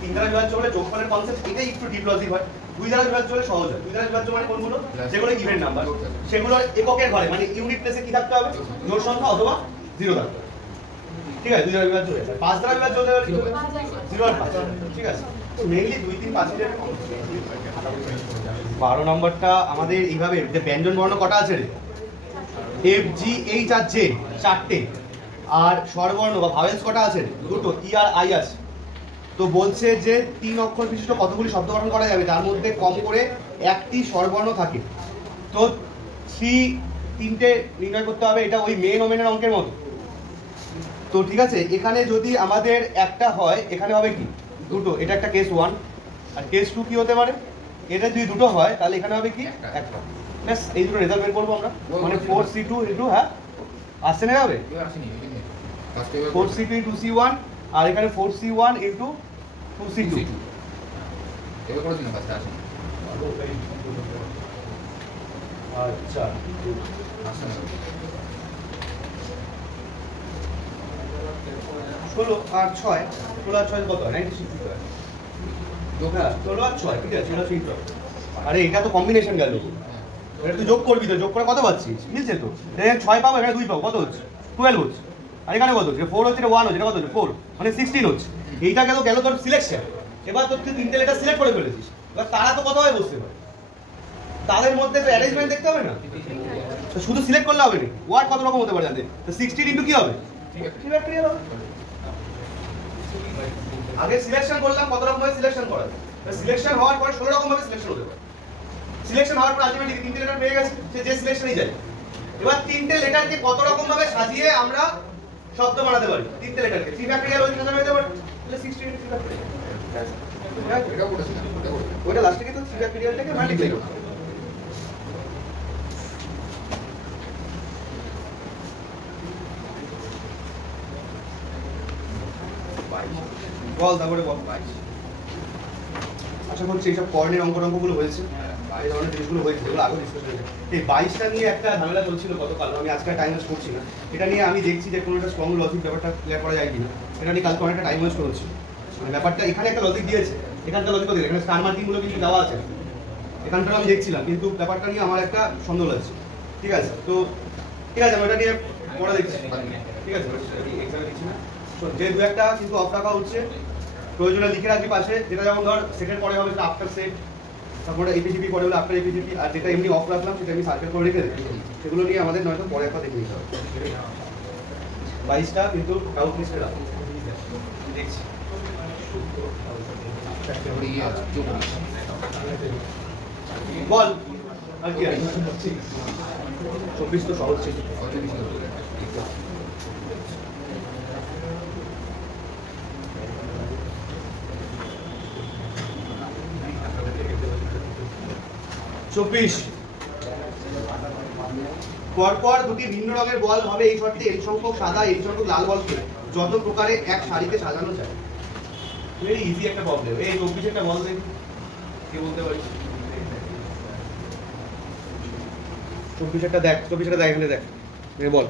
3 দ্বারা বিভাজ্য হলে যোগফলের কনসেপ্ট এটাই একটু ডিপ লজিক হয়। 2 দ্বারা বিভাজ্য হলে সহজ হয়। 2 দ্বারা বিভাজ্য মানে কোনগুলো? যেগুলো ইভেন নাম্বার, সেগুলোর এককের ঘরে মানে ইউনিট প্লেসে কি থাকতে হবে? জোড় সংখ্যা অথবা 0 থাকতে হবে, ঠিক আছে? 2 দ্বারা বিভাজ্য হয়ে যায়। 5 দ্বারা বিভাজ্য হলে 0 আর 5, ঠিক আছে? তো মেইনলি 2 3 5 এর 12 নম্বরটা আমাদের এইভাবে যে ব্যঞ্জন বর্ণ কটা আছে রে? F G H R J 4টে, আর স্বরবর্ণ বা ভাওয়েলস কটা আছে? 2টো, ই আর আই আছে। তো বলছে যে 3 অক্ষর বিশিষ্ট কতগুলি শব্দ গঠন করা যাবে, তার মধ্যে কম করে একটি স্বরবর্ণ থাকে। তো 3টে নির্ণয় করতে হবে, এটা ওই মেন ওমেনের অঙ্কের মতো। তো ঠিক আছে, এখানে যদি আমাদের একটা হয় এখানে হবে কি 2টো, এটা একটা কেস 1, আর কেস 2 কি হতে পারে? এটা যদি 2টো হয় তাহলে এখানে হবে কি একটা। ব্যাস এই দুটো রেজাল্ট বের করবো আমরা, মানে 4c2 ইনটু, হ্যাঁ আসছে না যাবে 4c2 ইনটু c1, আর এখানে 4c1 ইনটু 2c2। এবার করে দিন ফার্স্ট আসেন। আচ্ছা, আসেন 16 আর 6, 16 আর 6 কত হয়? 96 হয়। হ্যাঁ 16 আর 6, ঠিক আছে, এটা ঠিক হবে। আরে এটা তো কম্বিনেশন গেল, এটা তুই যোগ করবি, তো যোগ করে কত পাচ্ছিস? মিলছে তো, এখানে 6 পাবো, এখানে 2 পাবো, কত হচ্ছে? 12 হচ্ছে। আর এখানে কত হচ্ছে? 4 হচ্ছে, এটা 1 হচ্ছে, এটা কত হচ্ছে? 4 মানে 16 হচ্ছে। এইটা গেল তোর সিলেকশন। এবার তোর তুই 3টে লেটার সিলেক্ট করে ফেলেছিস, এবার তারা তো কত হয় বসতে পারে, তাদের মধ্যে তো অ্যারেঞ্জমেন্ট দেখতে হবে না, তো শুধু সিলেক্ট করলে হবে না, ওয়ার্ড কত রকম হতে পারে জানতে। তো 16 ইনটু কি হবে? ঠিক আছে, ক্লিয়ার হবে। আগে সিলেকশন করলাম, কত রকম ভাবে সিলেকশন করা যায়, সিলেকশন হওয়ার পরে 16 রকম ভাবে সিলেকশন হতে পারে। সিলেকশন হওয়ার পর আলটিমেটলি 3টে লেটার পেয়ে গেছে, সে যে সিলেকশনই যায়। এবার 3টে লেটারকে কত রকম ভাবে সাজিয়ে আমরা শব্দ বানাতে পারি? 3টে লেটারকে 3 ফ্যাক্টরিয়াল ওই সাজানো হতে পারে, তাহলে 16 ইনটু 3 ফ্যাক্টরিয়াল। এটাও করেছিলাম, ওটা করেছিলাম। ওটা লাস্টে কিন্তু 3 ফ্যাক্টরিয়ালটাকে মাল্টিপ্লাই করতে হবে। বল তারপরে বল। আশা করছি এইসব কর্ণের অঙ্কগুলো হয়েছে, এই ধরনের জিনিসগুলো হয়েছে, যেগুলো আগে ডিসকাস হয়েছে। এই 22টা নিয়ে একটা ঝামেলা চলছিল গতকাল, আমি আজকে টাইম ওয়েস্ট করছি না। এটা নিয়ে আমি দেখছি যে কোনো একটা স্ট্রং লজিক ব্যাপারটা ক্লিয়ার করা যায় কিনা। এটা নিয়ে কালকে অনেকটা টাইম ওয়েস্ট করেছি। মানে ব্যাপারটা এখানে একটা লজিক দিয়েছে, এখানকার লজিকও দিয়েছে, এখানে স্টার মার্কিংগুলো কিন্তু দেওয়া আছে, এখানটা আমি দেখছিলাম, কিন্তু ব্যাপারটা নিয়ে আমার একটা সন্দেহ লাগছে। ঠিক আছে, তো ঠিক আছে, আমি এটা নিয়ে পড়া দেখছি। ঠিক আছে, এক্সামে দিচ্ছি না। যে দু একটা কিন্তু অফ রাখা হচ্ছে, প্রয়োজনে লিখে রাখবি পাশে, যেটা যেমন ধর সেকেন্ড পরে হবে সেটা আফটার সেট, তারপরে এপিজিপি পরে হলে আফটার এপিজিপি, আর যেটা এমনি অফ রাখলাম সেটা আমি সার্কেল করে রেখে দেবো। সেগুলো নিয়ে আমাদের নয়তো পরে একটা দেখে নিতে হবে। 22টা কিন্তু ডাউট লিস্টে রাখো, দেখছি। তারপরে ইয়ে আছে, 24 বল আর কি আছে? 24 তো সহজ ছিল। ওটা বেশি করে। 24 পরপর দুটি ভিন্ন রঙের বল হবে এই শর্তে n সংখ্যক সাদা n সংখ্যক লাল বলকে যত প্রকারে এক সারিতে সাজানো যায়। ভেরি ইজি একটা প্রবলেম। এই 24 একটা বল দেখি, কে বলতে পারিস? 24 একটা দেখ, 24 একটা দেখ, এখানে দেখ, বল।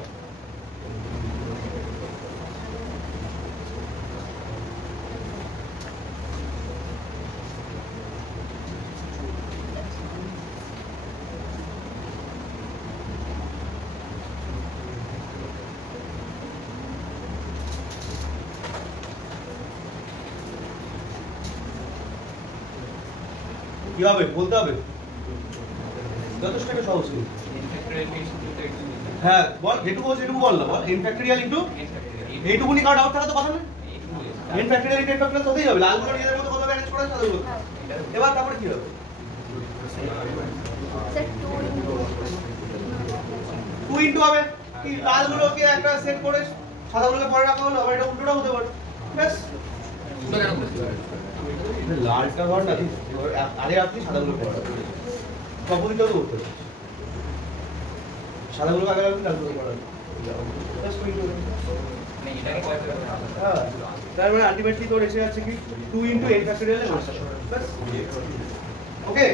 কি হবে বলতে হবে? যথেষ্ট একটা সহজ ছিল। হ্যাঁ বল, যেটুকু বল সেটুকু বল না, বল n ফ্যাক্টরিয়াল ইনটু এইটুকুনি কার ডাউট থাকা তো কথা না। n factorial into n factorial হতেই হবে, লালগুলো নিজেদের মধ্যে কত ম্যানেজ করা সাধারণ কথা। এবার তারপরে কি হবে? 2 ইনটু হবে কি, লালগুলোকে একটা সেট করে সাদাগুলোকে পরে রাখা হলো, আবার এটা উল্টোটা হতে পারে। ব্যাস, ওটা কেন করতে হবে? লালটা ধর না, আরে আপনি সাদাগুলো পরে রাখবেন, কপোজিটও তো করতে হবে। সাদাগুলো আগে রাখবেন, লালগুলো পরে রাখবেন। ব্যাস, তো ইনটু হ্যাঁ, তার মানে আলটিমেটলি তোর এসে যাচ্ছে কি 2 ইনটু n ফ্যাক্টরিয়াল এর মাস। ব্যাস, ওকে,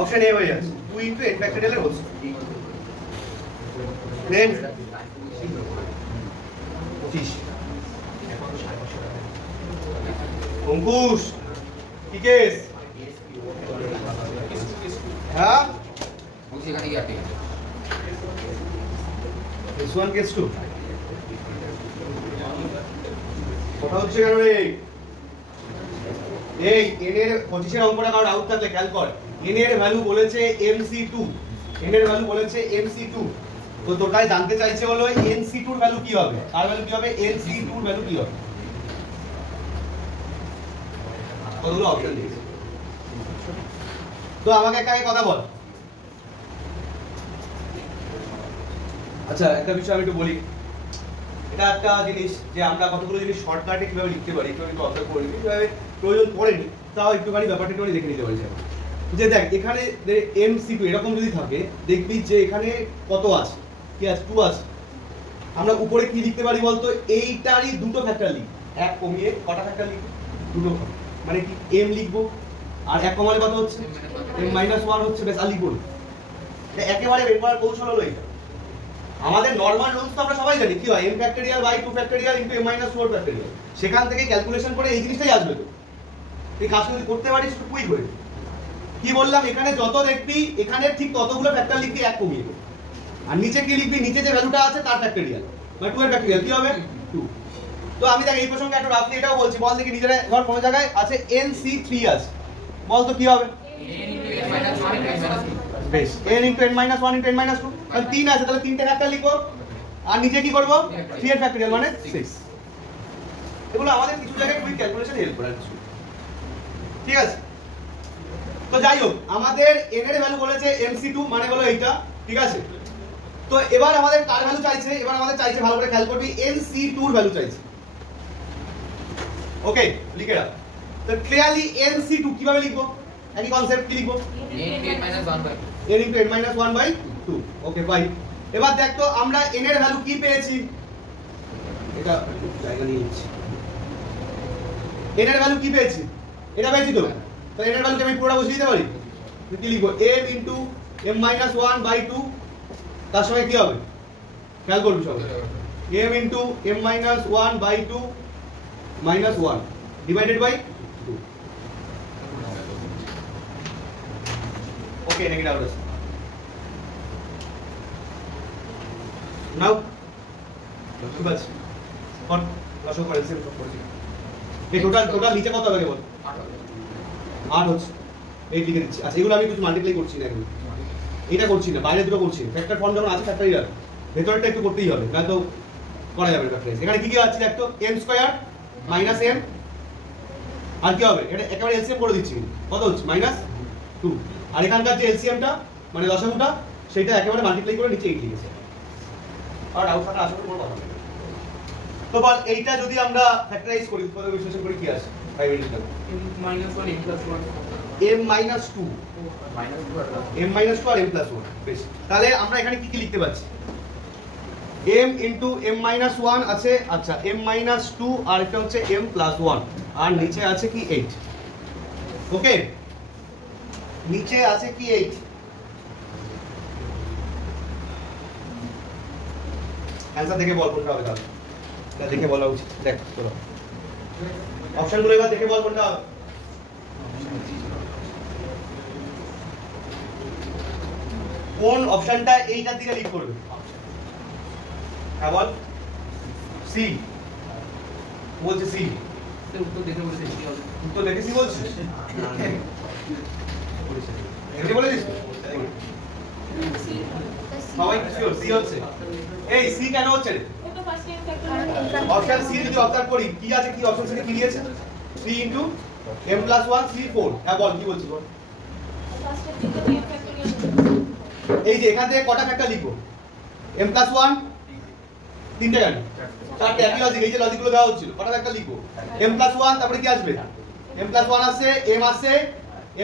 অপশন এ হয়ে যাচ্ছে 2 ইনটু n ফ্যাক্টরিয়াল এর হোল। দেন 25 অঙ্কুশ কি কেস? হ্যাঁ, বলছি এখানে কি আটকে গেছে? S1 কেস 2 কথা হচ্ছে কেন রে? এই n এর 25 এর অঙ্কটা কারণ আউট থাকলে খেয়াল কর। n এর ভ্যালু বলেছে MC2, n এর ভ্যালু বলেছে MC2, তো তোটাই জানতে চাইছে হলো NC2 এর ভ্যালু কি হবে, তার ভ্যালু কি হবে, NC2 এর ভ্যালু কি হবে। কতগুলো অপশন দিয়েছে, তো আমাকে একটা কথা বল। আচ্ছা, একটা বিষয় আমি একটু বলি, এটা একটা জিনিস যে আমরা কতগুলো জিনিস শর্টকাটে কিভাবে লিখতে পারি, একটু অবজার্ভ করে নিই, কিভাবে প্রয়োজন পড়েনি তাও একটুখানি ব্যাপারটা একটুখানি দেখে নিতে পারি। যে দেখ এখানে MC2 এরকম যদি থাকে, দেখবি যে এখানে কত আছে, কি আছে, 2 আছে। আমরা উপরে কি লিখতে পারি বলতো, এইটারই দুটো ফ্যাক্টর লিখি, এক কমিয়ে কটা ফ্যাক্টর লিখবো, দুটো, মানে কি m লিখবো, আর এক কমালে কত হচ্ছে, m-1 হচ্ছে, বেশ আর লিখবো। এটা একেবারে বের করার কৌশল হলো এটা। আমাদের নরমাল রুলস তো আমরা সবাই জানি, কি হয়, m factorial by 2 factorial into m-4 factorial, সেখান থেকে ক্যালকুলেশন করে এই জিনিসটাই আসবে। তো এই কাজটা যদি করতে পারিস একটু কুইক হয়ে, কি বললাম, এখানে যত দেখবি এখানে ঠিক ততগুলো ফ্যাক্টর লিখবি এক কমিয়ে, আর নিচে কি লিখবি, নিচে যে ভ্যালুটা আছে তার ফ্যাক্টরিয়াল, মানে 2 এর ফ্যাক্টরিয়াল কি হবে 2। তো আমি দেখ এই প্রসঙ্গে একটু রাফলি এটাও বলছি, বল দেখি নিজেরা, ধর কোন জায়গায় আছে NC3 আছে, বল তো কি হবে, বেশ n into n-1 into n-2, তাহলে 3 আছে, তাহলে 3টে ফ্যাক্টর লিখবো, আর নিচে কি করব, 3 এর ফ্যাক্টরিয়াল মানে 6। এগুলো আমাদের কিছু জায়গায় কুইক ক্যালকুলেশন হেল্প করে, ঠিক আছে। তো যাই হোক, আমাদের n এর ভ্যালু বলেছে MC2, মানে হলো এইটা, ঠিক আছে। তো এবার আমাদের কার ভ্যালু চাইছে, এবার আমাদের চাইছে, ভালো করে খেয়াল করবি, NC2 এর ভ্যালু চাইছে। ওকে লিখে রাখ। তো ক্লিয়ারলি NC2 কিভাবে লিখবো? একই কনসেপ্ট কি লিখবো? n into n minus 1 by 2। Okay bye. এবার দেখ তো আমরা n এর ভ্যালু কি পেয়েছি? এটা জায়গা নিয়ে নিচ্ছি। n এর ভ্যালু কি পেয়েছি? এটা পেয়েছি তো। তাহলে n এর ভ্যালু আমি পুরোটা বসিয়ে দিতে পারি। কি লিখবো? m into m minus 1 by 2 তার সঙ্গে কি হবে? খেয়াল করবি সব। m into m minus 1 by 2 minus 1 divided by 2। Okay, negative out. Now, ঠিক আছে। কর লসও করে সেম সব করছি। এই টোটাল নিচে কত হবে বল? 8 হচ্ছে। এই লিখে দিচ্ছি। আচ্ছা এগুলো আমি কিছু মাল্টিপ্লাই করছি না এখন। এটা করছি না, বাইরে দুটো করছি। ফ্যাক্টর ফর্ম যখন আছে ফ্যাক্টরই আছে। ভেতরটা একটু করতেই হবে, না তো করা যাবে না ফ্যাক্টরাইজ। এখানে কি কি আছে দেখ তো, m স্কয়ার মাইনাস m আর কি হবে? এটা একেবারে এলসিএম করে দিচ্ছি। কত হচ্ছে? -2। আর এখানকার যে এলসিএমটা মানে লসাগুটা সেটা একেবারে মাল্টিপ্লাই করে নিচে 8 লিখেছে। আর ডাউট থাকা আসলে কোনো কথা নেই। তো বল এইটা যদি আমরা ফ্যাক্টরাইজ করি, উৎপাদক বিশ্লেষণ করি কি আসে? 5 মিনিট দাও। m minus 2 m minus 2 আর m plus 1 বেশ। তাহলে আমরা এখানে কি কি লিখতে পাচ্ছি? m into m minus 1 আছে, আচ্ছা m minus 2 আর এটা হচ্ছে m plus 1 আর নিচে আছে কি 8। ওকে, নিচে আছে কি 8। অ্যানসার দেখে বল কোনটা হবে? তাহলে এটা দেখে বলা উচিত। দেখ চলো অপশনগুলো এবার দেখে বল কোনটা হবে। কোন অপশনটা এইটার দিকে লিড করবে? হ্যাঁ বল। সি বলছে। সি উত্তর দেখে বলেছে কি হবে? উত্তর দেখেছি বলছিস? এমনি বলে দিস? সবাই শিওর সি হচ্ছে। এই সি কেন হচ্ছে? অপশন সি যদি অবজার্ভ করি কি আছে, কি অপশন সি কি দিয়েছে? 3 into m plus 1 3 4। হ্যাঁ বল কি বলছিস বল। এই যে এখান থেকে কটা ফ্যাক্টর লিখবো? m plus 1 তিনটে কেন? চারটে। একই লজিক, এই যে লজিকগুলো দেওয়া হচ্ছিল। কটা ফ্যাক্টর লিখবো? m plus 1 তারপরে কি আসবে? m plus 1 আসছে, m আসছে,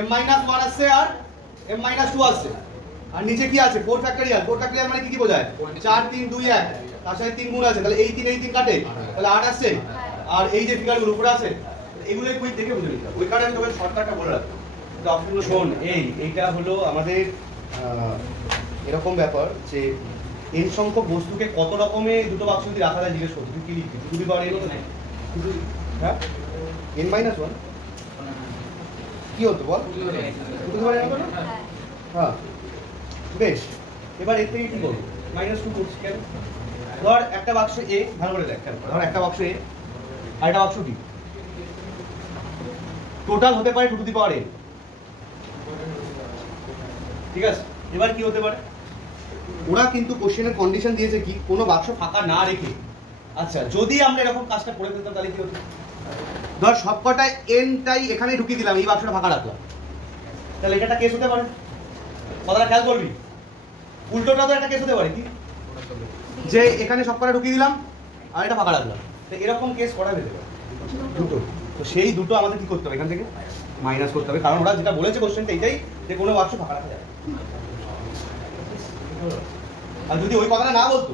m minus 1 আসছে আর m minus 2 আসছে। আর নিচে কি আছে? 4 ফ্যাক্টরিয়াল। 4 ফ্যাক্টরিয়াল মানে কি কি বোঝায়? 4 3 2 1 তার সাথে 3 গুণ আছে, তাহলে এই 3 কাটে, তাহলে 8 আসছে। আর এই যে ফিগারগুলো উপরে আছে এগুলোই কুইক দেখে বুঝে নিতে হবে। ওই কারণে আমি তোকে শর্টকাটটা বলে রাখবো। তো অপশনগুলো শোন। এইটা হলো আমাদের এরকম ব্যাপার যে n সংখ্যক বস্তুকে কত রকমে দুটো বাক্স যদি রাখা যায় জিজ্ঞেস করছি। তুই কি লিখবি? 2 টু দি পাওয়ার n হতো না? হ্যাঁ n minus 1 কি হতো বল? 2 টু দি পাওয়ার n হতো না? হ্যাঁ বেশ। এবার এর থেকে কি করবো? -2 করছি কেন? ধর একটা বাক্স a, ভালো করে দেখ। ধর একটা বাক্স a আর একটা বাক্স b। টোটাল হতে পারে 2 টু দি পাওয়ার n। ঠিক আছে, এবার কি হতে পারে? ওরা কিন্তু কোশ্চেনের কন্ডিশন দিয়েছে কি, কোনো বাক্স ফাঁকা না রেখে। আচ্ছা যদি আমরা এরকম কাজটা করে ফেলতাম তাহলে কি হতো? ধর সবকটা nটাই এখানে ঢুকিয়ে দিলাম, এই বাক্সটা ফাঁকা রাখলাম, তাহলে এটা একটা কেস হতে পারে। কথাটা খেয়াল করবি। উল্টোটা তো একটা কেস হতে পারে কি, যে এখানে সবকটা ঢুকিয়ে দিলাম আর এটা ফাঁকা রাখলাম। তো এরকম কেস করা যেতে পারে দুটো। তো সেই দুটো আমাদের কি করতে হবে? এখান থেকে মাইনাস করতে হবে, কারণ ওরা যেটা বলেছে কোশ্চেনটা এইটাই যে কোনো বাক্স ফাঁকা রাখা যায়। আর যদি ওই কথাটা না বলতো,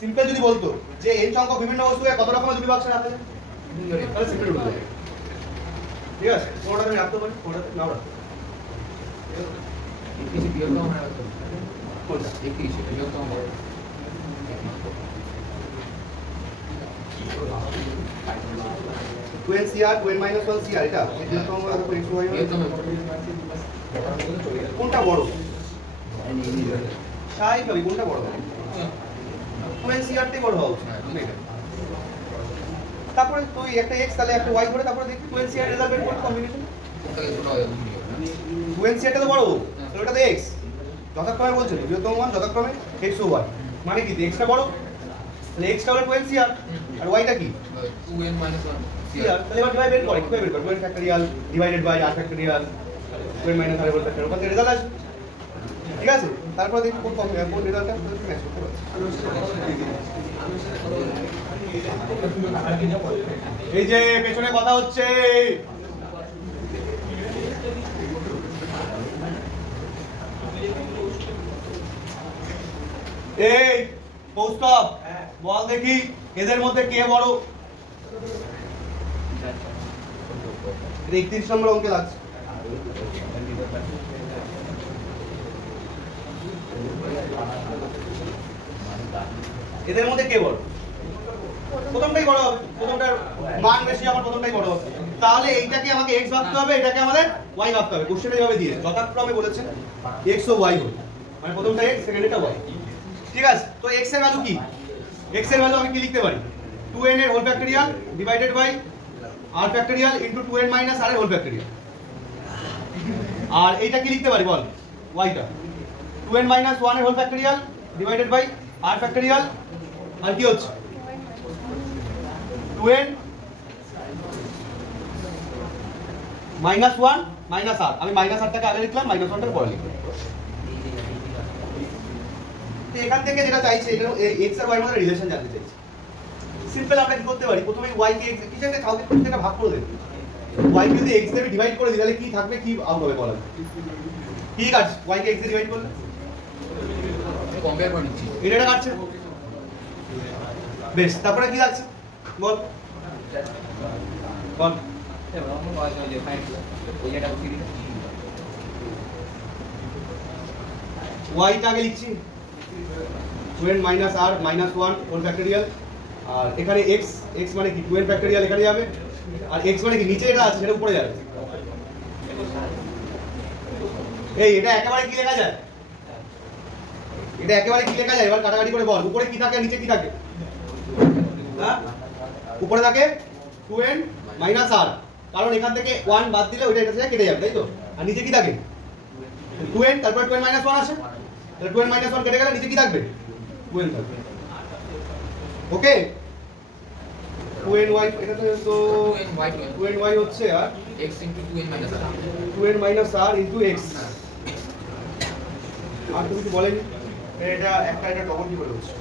সিম্পল যদি বলতো যে n সংখ্যক বিভিন্ন বস্তুকে কত রকমের দুটি বাক্সে রাখা যায়, তাহলে সিম্পল বলতে হবে। ঠিক আছে, কোনটা আমি রাখতে পারি, কোনটা নাও রাখতে পারি। কিছু বিয়োগ আমরা রাখতে পারি। কোনটা? একই সেটা বিয়োগ তো আমরা 2n CR 2n minus 1 CR এটা এটা তো আমরা x y বিয়োগ তো কোনটা বড়? স্বাভাবিকভাবে কোনটা বড় হবে? 2n CR টাই বড় হওয়া উচিত। তারপরে তুই একটা x তাহলে একটা y ধরে তারপরে দেখি 2n CR রেজাল্ট বের করতে কম্বিনেশন। কোনটাকে ছোট হয় 2n CR টা তো বড়, তাহলে ওটা তো x যথাক্রমে বলছেন, বৃহত্তম মান যথাক্রমে x ও y। মানে কি x টা বড়, তাহলে x টা হলো 2n CR আর y টা কি 2n - 1 CR। তাহলে এবার ডিভাইড বের করে, কিভাবে বের করব? 2n factorial divided by r factorial 2n - r whole factorial, ওখান থেকে রেজাল্ট আসবে। ঠিক আছে, তারপর দেখি কোন রেজাল্টটা ম্যাচ করতে পারছে। এই যে পেছনে কথা হচ্ছে, এই কৌস্তব বল দেখি এদের মধ্যে কে বড়? 31 নম্বর অঙ্কে লাগছে। এদের মধ্যে কে বড়? প্রথমটাই বড় হবে, প্রথমটার মান বেশি, আমার প্রথমটাই বড় হবে। তাহলে এইটাকে আমাকে x ভাবতে হবে, এটাকে আমাদের y ভাবতে হবে। কোশ্চেনে এইভাবে দিয়ে যথাক্রমে বলেছে x ও y হবে, মানে প্রথমটা x সেকেন্ডটা y। ঠিক আছে, তো x এর ভ্যালু কি? x এর ভ্যালু আমি কি লিখতে পারি? 2n এর whole factorial divided by r factorial into 2n minus r এর হোল ফ্যাক্টরিয়াল। আর এইটা কি লিখতে পারি বল? y টা 2n মাইনাস 1 এর whole factorial divided by r factorial. আর কি হচ্ছে 2n মাইনাস 1 মাইনাস r। আমি মাইনাস r টাকে আগে লিখলাম, মাইনাস 1 টাকে পরে লিখলাম। তো এখান থেকে যেটা চাইছে এটা x আর y এর মধ্যে রিলেশন জানতে চাইছে। সিম্পল আমরা কি করতে পারি? প্রথমে y কে x কিছু একটা কাউকে প্রত্যেকটা ভাগ করে দেব। y কে যদি x দিয়ে ডিভাইড করে দিই তাহলে কি থাকবে, কি আউট হবে বলেন? কি কাটছে y কে x দিয়ে ডিভাইড করলে? কম্পেয়ার করে নিচ্ছি, এটা কাটছে। বেশ, তারপরে কি লাগছে বল বল। y টা আগে লিখছি 2n minus r minus 1 whole factorial. আর এখানে x x মানে কি 2n ফ্যাক্টরিয়াল এখানে যাবে, আর x মানে কি নিচে যেটা আছে সেটা উপরে যাবে। এই এটা একেবারে কি লেখা যায়? এটা একেবারে কি লেখা যায়? এবার কাটাকাটি করে বল, উপরে কি থাকে নিচে কি থাকে? হ্যাঁ, উপরে থাকে 2n মাইনাস r, কারণ এখান থেকে 1 বাদ দিলে ওইটা এটা থেকে কেটে যাবে, তাই তো? আর নিচে কি থাকে 2n, তারপর 2n মাইনাস 1 আসে, তাহলে 2n মাইনাস 1 কেটে গেলে নিচে কি থাকবে? 2n থাকবে। ওকে, 2ny এটা তো 2ny হচ্ছে আর x into 2n minus r 2n minus r into x। আর তুমি কি বলেনি এটা একটা এটা ডবল কি করে হচ্ছে?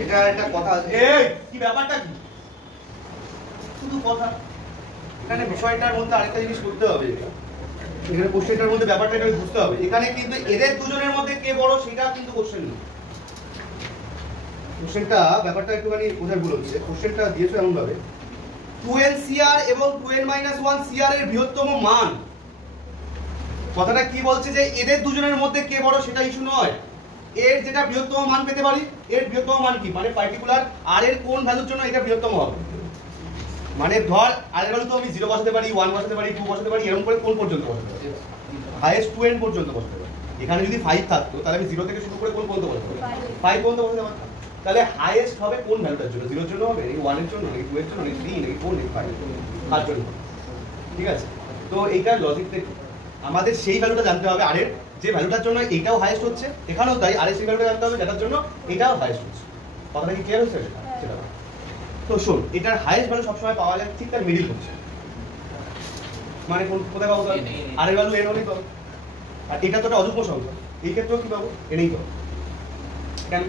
এটা একটা কথা। এই কি ব্যাপারটা কি? শুধু কথা। এখানে বিষয়টার মধ্যে আরেকটা জিনিস করতে হবে। এখানে কোশ্চেনটার মধ্যে ব্যাপারটা একটু বুঝতে হবে। এখানে কিন্তু এদের দুজনের মধ্যে কে বড় সেটা কিন্তু কোশ্চেন না। কোশ্চেনটা ব্যাপারটা একটুখানি বোঝার ভুল হচ্ছে। কোশ্চেনটা দিয়েছো এমন ভাবে 2n cr এবং 2n মাইনাস 1 cr এর বৃহত্তম মান। কথাটা কি বলছে যে এদের দুজনের মধ্যে কে বড় সেটা ইস্যু নয়, এর যেটা বৃহত্তম মান পেতে পারি, এর বৃহত্তম মান কি, মানে পার্টিকুলার আর এর কোন ভ্যালুর জন্য এটা বৃহত্তম হবে। মানে ধর আর এর ভ্যালু তো আমি 0 বসাতে পারি, 1 বসাতে পারি, 2 বসাতে পারি, এরকম করে কোন পর্যন্ত বসাতে পারি? হাইয়েস্ট 2n পর্যন্ত বসাতে পারি। এখানে যদি 5 থাকতো তাহলে আমি 0 থেকে শুরু করে কোন পর্যন্ত বসাতে পারি? 5 পর্যন্ত বসাতে পারতাম। তাহলে হাইয়েস্ট হবে কোন ভ্যালুটার জন্য? 0 এর জন্য হবে, নাকি 1 এর জন্য, নাকি 2 এর জন্য, নাকি 3, নাকি 4, নাকি 5 কার জন্য? ঠিক আছে, তো এইটার লজিক থেকে আমাদের সেই ভ্যালুটা জানতে হবে, আর এর যে ভ্যালুটার জন্য এটাও হাইয়েস্ট হচ্ছে, এখানেও তাই আর এর সেই ভ্যালুটা জানতে হবে যেটার জন্য এটাও হাইয়েস্ট হচ্ছে। কথাটা কি ক্লিয়ার হচ্ছে? সেটা তো শোন, এটার হাইয়েস্ট ভ্যালু সবসময় পাওয়া যায় ঠিক তার মিডিল হচ্ছে, মানে কোথায় পাবো? আর এর ভ্যালু n হলেই পাবো। আর এটা তো একটা অযুগ্ম সংখ্যা, এই ক্ষেত্রেও কি পাবো? এনেই পাবো। কেন?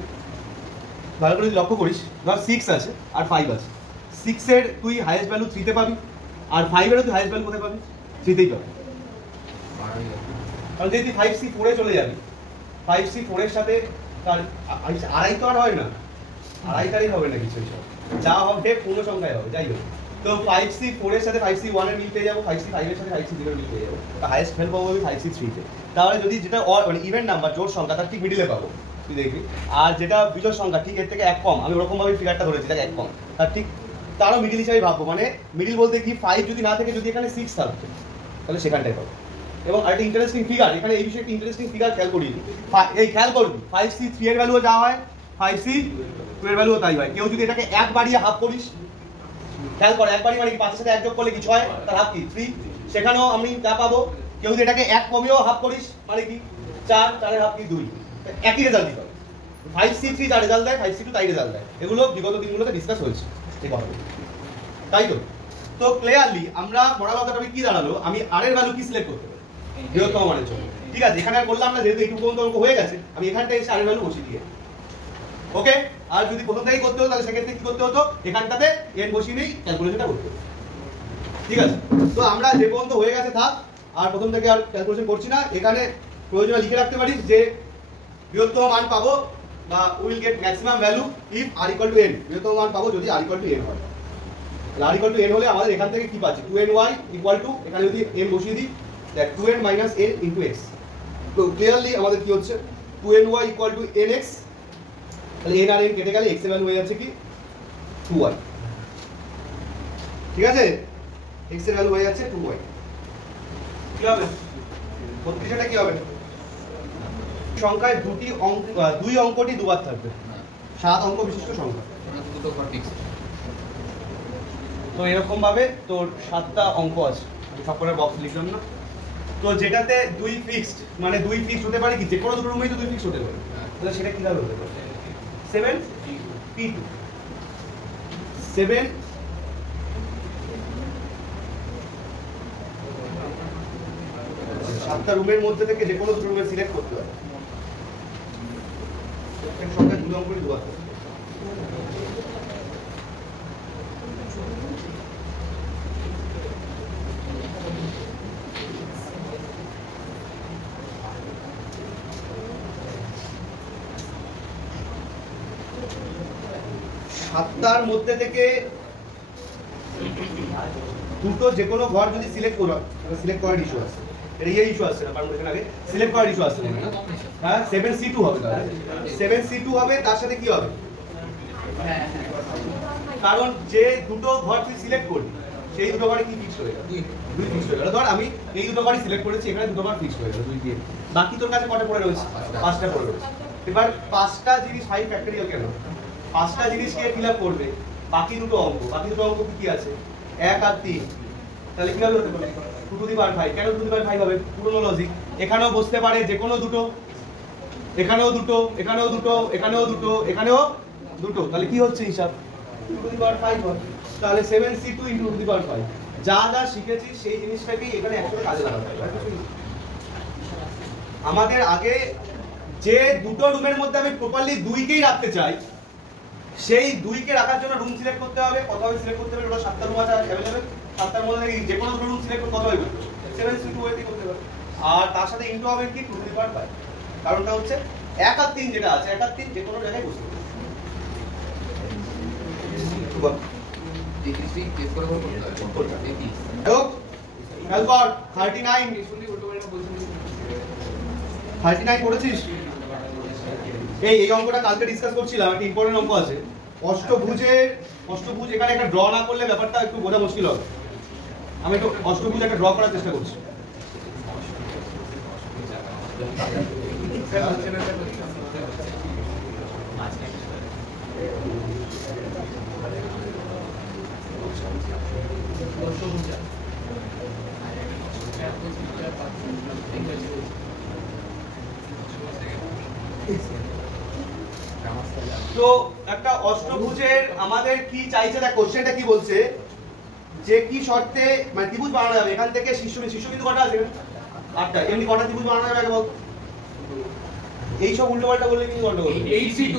ভালো করে যদি লক্ষ্য করিস, ধর 6 আছে আর 5 আছে, 6 এর তুই হাইয়েস্ট ভ্যালু 3 তে পাবি, আর 5 এর তুই হাইয়েস্ট ভ্যালু কোথায় পাবি? 3 তেই পাবি। কারণ যদি তুই 5c4 এ চলে যাবি, 5c4 এর সাথে তার আড়াই তো আর হয় না, আড়াই তারই হবে না কিছু, যা হবে পূর্ণ সংখ্যায় হবে, যাই হোক। তো 5c4 এর সাথে 5c1 এর মিল পেয়ে যাবো, 5c5 এর সাথে 5c0 এর মিল পেয়ে যাবো, হাইয়েস্ট ভ্যালু পাবো আমি 5c3 তে। তাহলে যদি যেটা মানে ইভেন নাম্বার জোড় সংখ্যা তার ঠিক মিডিলে পাবো, তুই দেখবি। আর যেটা বিজোড় সংখ্যা ঠিক এর থেকে এক কম, আমি ওরকম ভাবে ফিগারটা ধরেছি, দেখ এক কম, তার ঠিক তারও মিডিল হিসাবে ভাববো, মানে মিডিল বলতে কি 5 যদি না থেকে যদি এখানে 6 থাকতো তাহলে সেখানটাই পাবো। এবং আরেকটা ইন্টারেস্টিং ফিগার, এখানে এই বিষয়ে একটা ইন্টারেস্টিং ফিগার খেয়াল করি, এই খেয়াল করবি 5C3 এর ভ্যালুও যা হয় 5C2 এর ভ্যালুও তাই হয়। কেউ যদি এটাকে এক বাড়িয়ে হাফ করিস, খেয়াল কর এক বাড়ি মানে কি 5 এর সাথে এক যোগ করলে কি 6, তার হাফ কি 3, সেখানেও আমি যা পাবো। কেউ যদি এটাকে এক কমিয়েও হাফ করিস মানে কি 4, 4 এর হাফ কি 2, একই রেজাল্ট দিতে হবে। 5C3 যা রেজাল্ট দেয় 5C2 তাই রেজাল্ট দেয়। এগুলো বিগত দিনগুলোতে ডিসকাস হয়েছে এই কথাগুলো, তাই তো। তো ক্লিয়ারলি আমরা মোরাল অফ দ্য টপিক কি দাঁড়ালো, আমি আর এর ভ্যালু কি সিলেক্ট করতে পারি বৃহত্তম মানের জন্য। ঠিক আছে, এখানে আর বললাম না, যেহেতু এইটুকু পর্যন্ত অঙ্ক হয়ে গেছে, আমি এখানটা এসে আর এর ভ্যালু বসিয়ে দিয়ে, ওকে। আর যদি প্রথম থেকেই করতে হতো তাহলে সেক্ষেত্রে কি করতে হতো, এখানটাতে এন বসিয়ে নেই ক্যালকুলেশনটা করতে হতো। ঠিক আছে, তো আমরা যে পর্যন্ত হয়ে গেছে থাক, আর প্রথম থেকে আর ক্যালকুলেশন করছি না। এখানে প্রয়োজনে লিখে রাখতে পারিস যে বৃহত্তম মান পাবো বা will get maximum value if R equal to n, বৃহত্তম মান পাবো যদি আর ইকুয়াল টু n হয়। আর ইকুয়াল টু n হলে আমাদের এখান থেকে কি পাচ্ছি, 2ny ইকুয়াল টু, এখানে যদি n বসিয়ে দিই দেখ 2n minus n into x। তো ক্লিয়ারলি আমাদের কি হচ্ছে 2ny ইকুয়াল টু nx, তাহলে n আর n কেটে গেলে x এর ভ্যালু হয়ে যাচ্ছে কি 2y। ঠিক আছে, x এর ভ্যালু হয়ে যাচ্ছে 2y। কি হবে 32টা কি হবে, সংখ্যায় দুটি অঙ্ক, দুই অঙ্কটি দুবার থাকবে, 7 অঙ্ক বিশিষ্ট সংখ্যা। দুটো ঘর ফিক্স। তো এরকম ভাবে তোর 7টা অঙ্ক আছে, আমি সব করে বক্স লিখলাম না। তো যেটাতে দুই ফিক্সড, মানে দুই ফিক্সড হতে পারে কি, যে কোনো দুটো রুমেই তো দুই ফিক্সড হতে পারে, তাহলে সেটা কিভাবে হতে পারে 7P2 7 7টা রুমের মধ্যে থেকে যে কোনো দুটো রুমে সিলেক্ট করতে হয়, সংখ্যা দুটো অঙ্কই দুবার থাকবে। সাতটার মধ্যে থেকে দুটো যে কোনো ঘর যদি সিলেক্ট করা, সিলেক্ট করার ইস্যু আছে, এটা এই ইস্যু আসছে না, পারমিশন আগে সিলেক্ট করার ইস্যু আসছে না। হ্যাঁ 7C2 হবে, তাহলে 7C2 হবে, তার সাথে কি হবে, কারণ যে দুটো ঘর তুই সিলেক্ট করবি সেই দুটো ঘরে কি ফিক্স হয়ে যাবে, দুই ফিক্স হয়ে গেল। ধর আমি এই দুটো ঘরই সিলেক্ট করেছি, এখানে দুটো ঘর ফিক্স হয়ে গেল 2 দিয়ে, বাকি তোর কাছে কটা পড়ে রয়েছে, 5টা পড়ে রয়েছে। এবার 5টা জিনিস 5 ফ্যাক্টরিয়াল কেন, 5টা জিনিস কে ফিল আপ করবে, বাকি দুটো অঙ্ক, বাকি দুটো অঙ্ক কি আছে 1 আর 3, তাহলে কিভাবে হতে পারে 2 টু দি পাওয়ার 5, কেন 2 টু দি পাওয়ার 5 হবে, পুরনো লজিক। এখানেও বসতে পারে যে কোনো দুটো, এখানেও দুটো, এখানেও দুটো, এখানেও দুটো, এখানেও দুটো, তাহলে কি হচ্ছে হিসাব 2 টু দি পাওয়ার 5 হয়। তাহলে 7C2 * 2 টু দি পাওয়ার 5, যা যা শিখেছি সেই জিনিসটাকেই এখানে একসাথে কাজে লাগাতে হবে। আমাদের আগে যে দুটো রুমের মধ্যে আমি প্রপারলি 2কেই রাখতে চাই, সেই 2কে রাখার জন্য রুম সিলেক্ট করতে হবে, কত হবে সিলেক্ট করতে হবে, ওটা 7টা রুম আছে अवेलेबल, 7টার মধ্যে থেকে যে কোনো দুটো রুম সিলেক্ট করতে কত হবে 7C2 ওয়েতে করতে হবে। আর তার সাথে ইনটু হবে কি 2 টু দি পাওয়ার 5, কারণটা হচ্ছে 1 আর 3 যেটা আছে, 1 আর 3 যে কোনো জায়গায় বসতে পারে। দেখি টেস্ট করে করতে হবে দেখি হোক হেল্প কর 39 39 করেছিস। এই অঙ্কটা কালকে ডিসকাস করছিলাম, একটা ইম্পর্টেন্ট অঙ্ক আছে অষ্টভুজ, এখানে একটা ড্র না করলে ব্যাপারটা একটু বোঝা মুশকিল হবে। আমি একটু অষ্টভুজ একটা ড্র করার চেষ্টা করছি। তো একটা অষ্টভুজের আমাদের কি চাইছে, দেখ কোশ্চেনটা কি বলছে, যে কি শর্তে মানে ত্রিভুজ বানানো যাবে, এখান থেকে শীর্ষবিন্দু কটা আছে, 8টা, এমনি কটা ত্রিভুজ বানানো যাবে আগে বল। এই সব উল্টোপাল্টা বললে কি গন্ডগোল, 8C2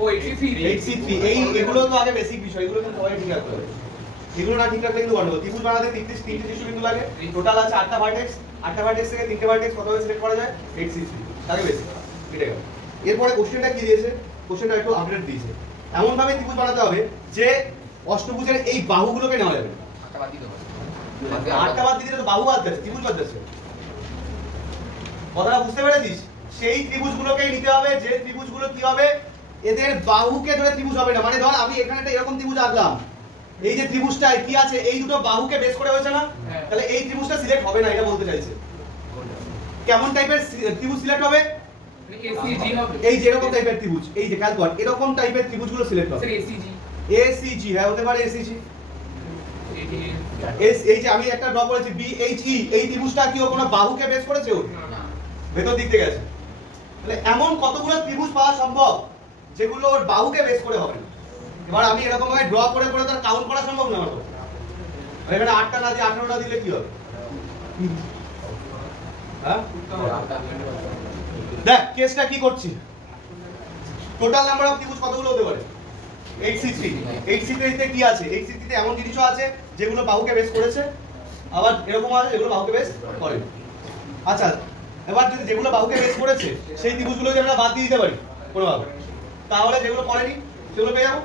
ও 8C3 এই এগুলো তো আগে বেসিক বিষয়, এগুলো কিন্তু সবাই ঠিক রাখতে হবে, এগুলো না ঠিক রাখলে কিন্তু গন্ডগোল। ত্রিভুজ বানাতে 3টে শীর্ষবিন্দু লাগে, টোটাল আছে 8টা ভার্টেক্স, 8টা ভার্টেক্স থেকে 3টে ভার্টেক্স কত সিলেক্ট করা যায় 8C3, তাকে বেসিক এটা গেল। এরপরে কোশ্চেনটা কি দিয়েছে, কোশ্চেনটা একটু আপডেট দিয়েছে, এমন ভাবে ত্রিভুজ বানাতে হবে যে অষ্টভুজের এই বাহুগুলোকে নেওয়া যাবে, 8টা বাদ দিতে হবে, 8টা বাদ দিলে তো বাহু বাদ যাচ্ছে, ত্রিভুজ বাদ যাচ্ছে। কথাটা বুঝতে পেরেছিস, সেই ত্রিভুজগুলোকেই নিতে হবে যে ত্রিভুজগুলো কি হবে, এদের বাহুকে ধরে ত্রিভুজ হবে না। মানে ধর আমি এখানে একটা এরকম ত্রিভুজ আঁকলাম, এই যে ত্রিভুজটায় কি আছে, এই দুটো বাহুকে বেস করে হয়েছে না, তাহলে এই ত্রিভুজটা সিলেক্ট হবে না, এটা বলতে চাইছে। কেমন টাইপের ত্রিভুজ সিলেক্ট হবে? এসিজি হবে। এই যে এরকম টাইপের ত্রিভুজ, এই যে খেয়াল কর, এরকম টাইপের ত্রিভুজগুলো সিলেক্ট হবে। স্যার এসিজি এসিজি, হ্যাঁ হতে পারে এসিজি। এই যে আমি একটা ড্র করেছি বিএইচই, এই ত্রিভুজটা কি ও কোনো বাহুকে বেস করেছে? ও না ভেতর দিক থেকে গেছে। তাহলে এমন কতগুলো ত্রিভুজ পাওয়া সম্ভব যেগুলো ওর বাহুকে বেস করে হবে না। এবার আমি এরকম ভাবে ড্র করে করে তার কাউন্ট করা সম্ভব না আমার পক্ষে। আর এখানে 8টা না দিয়ে 18টা দিলে কি হবে? হ্যাঁ দেখ কেসটা কি করছি, টোটাল নাম্বার অফ ত্রিভুজ কতগুলো হতে পারে? 8c3। 8c3 তে কি আছে? 8c3 তে এমন জিনিসও আছে যেগুলো বাহুকে বেস করেছে, আবার এরকম আছে যেগুলো বাহুকে বেস করে। আচ্ছা এবার যদি যেগুলো বাহুকে বেস করেছে সেই ত্রিভুজগুলো যদি আমরা বাদ দিয়ে দিতে পারি কোনোভাবে, তাহলে যেগুলো করেনি সেগুলো পেয়ে যাবো।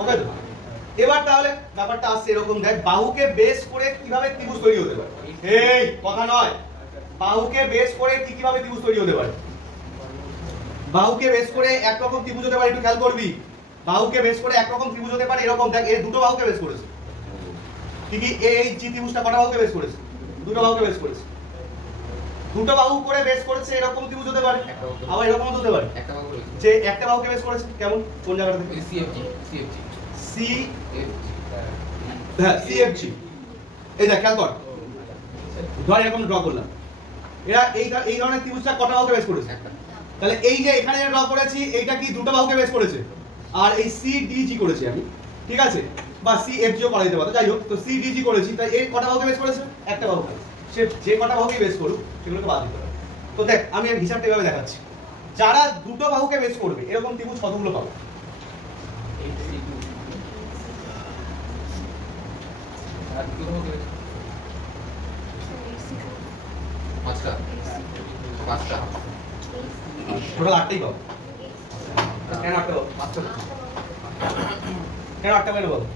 ওকে তো? এবার তাহলে ব্যাপারটা আসছে এরকম, দেখ বাহুকে বেস করে কিভাবে ত্রিভুজ তৈরি হতে পারে। এই কথা নয়, বাহুকে বেস করে কিভাবে ত্রিভুজ তৈরি হতে পারে। বাহুকে বেস করে একরকম ত্রিভুজ হতে পারে, একটু খেয়াল করবি। বাহুকে বেস করে একরকম ত্রিভুজ হতে পারে এরকম, দেখ এই দুটো বাহুকে বেস করেছে। কি কি এই জি ত্রিভুজটা কটা বাহুকে বেস করেছে? দুটো বাহুকে বেস করেছে। দুটো বাহু করে বেস করেছে এরকম ত্রিভুজ হতে পারে, আবার এরকম হতে পারে একটা বাহু রয়েছে যে একটা বাহুকে বেস করেছে। কেমন, কোন জায়গা থেকে? সিএফজি সিএফজি সি এফজি হ্যাঁ সিএফজি। এই দেখ খেয়াল কর, ধর এরকম ড্র করলাম, এরা এই ধরনের ত্রিভুজটা কটা বাহুকে বেস করেছে? একটা তাহলে এই যে এখানে ড্র করেছি এইটা কি দুটো বাহুকে বেস করেছে, আর এই সিডিজি করেছি আমি, ঠিক আছে, বা সিএফজিও করা যেতে পারে, যাই হোক। তো সিডিজি করেছি, তাই এই কটা বাহুকে বেস করেছে? একটা বাহুকে। সে যে কটা বাহুকে বেস করুক সেগুলোকে বাদ দিতে হবে। তো দেখ আমি হিসাবটা এভাবে দেখাচ্ছি, যারা দুটো বাহুকে বেস করবে এরকম ত্রিভুজ কতগুলো পাবো? আর দুটো বাহু রয়েছে পাঁচটা পাঁচটা টোটাল 8টাই পাবো। কেন 8টা পাবো? পাঁচটা কেন 8টা কেন পাবো?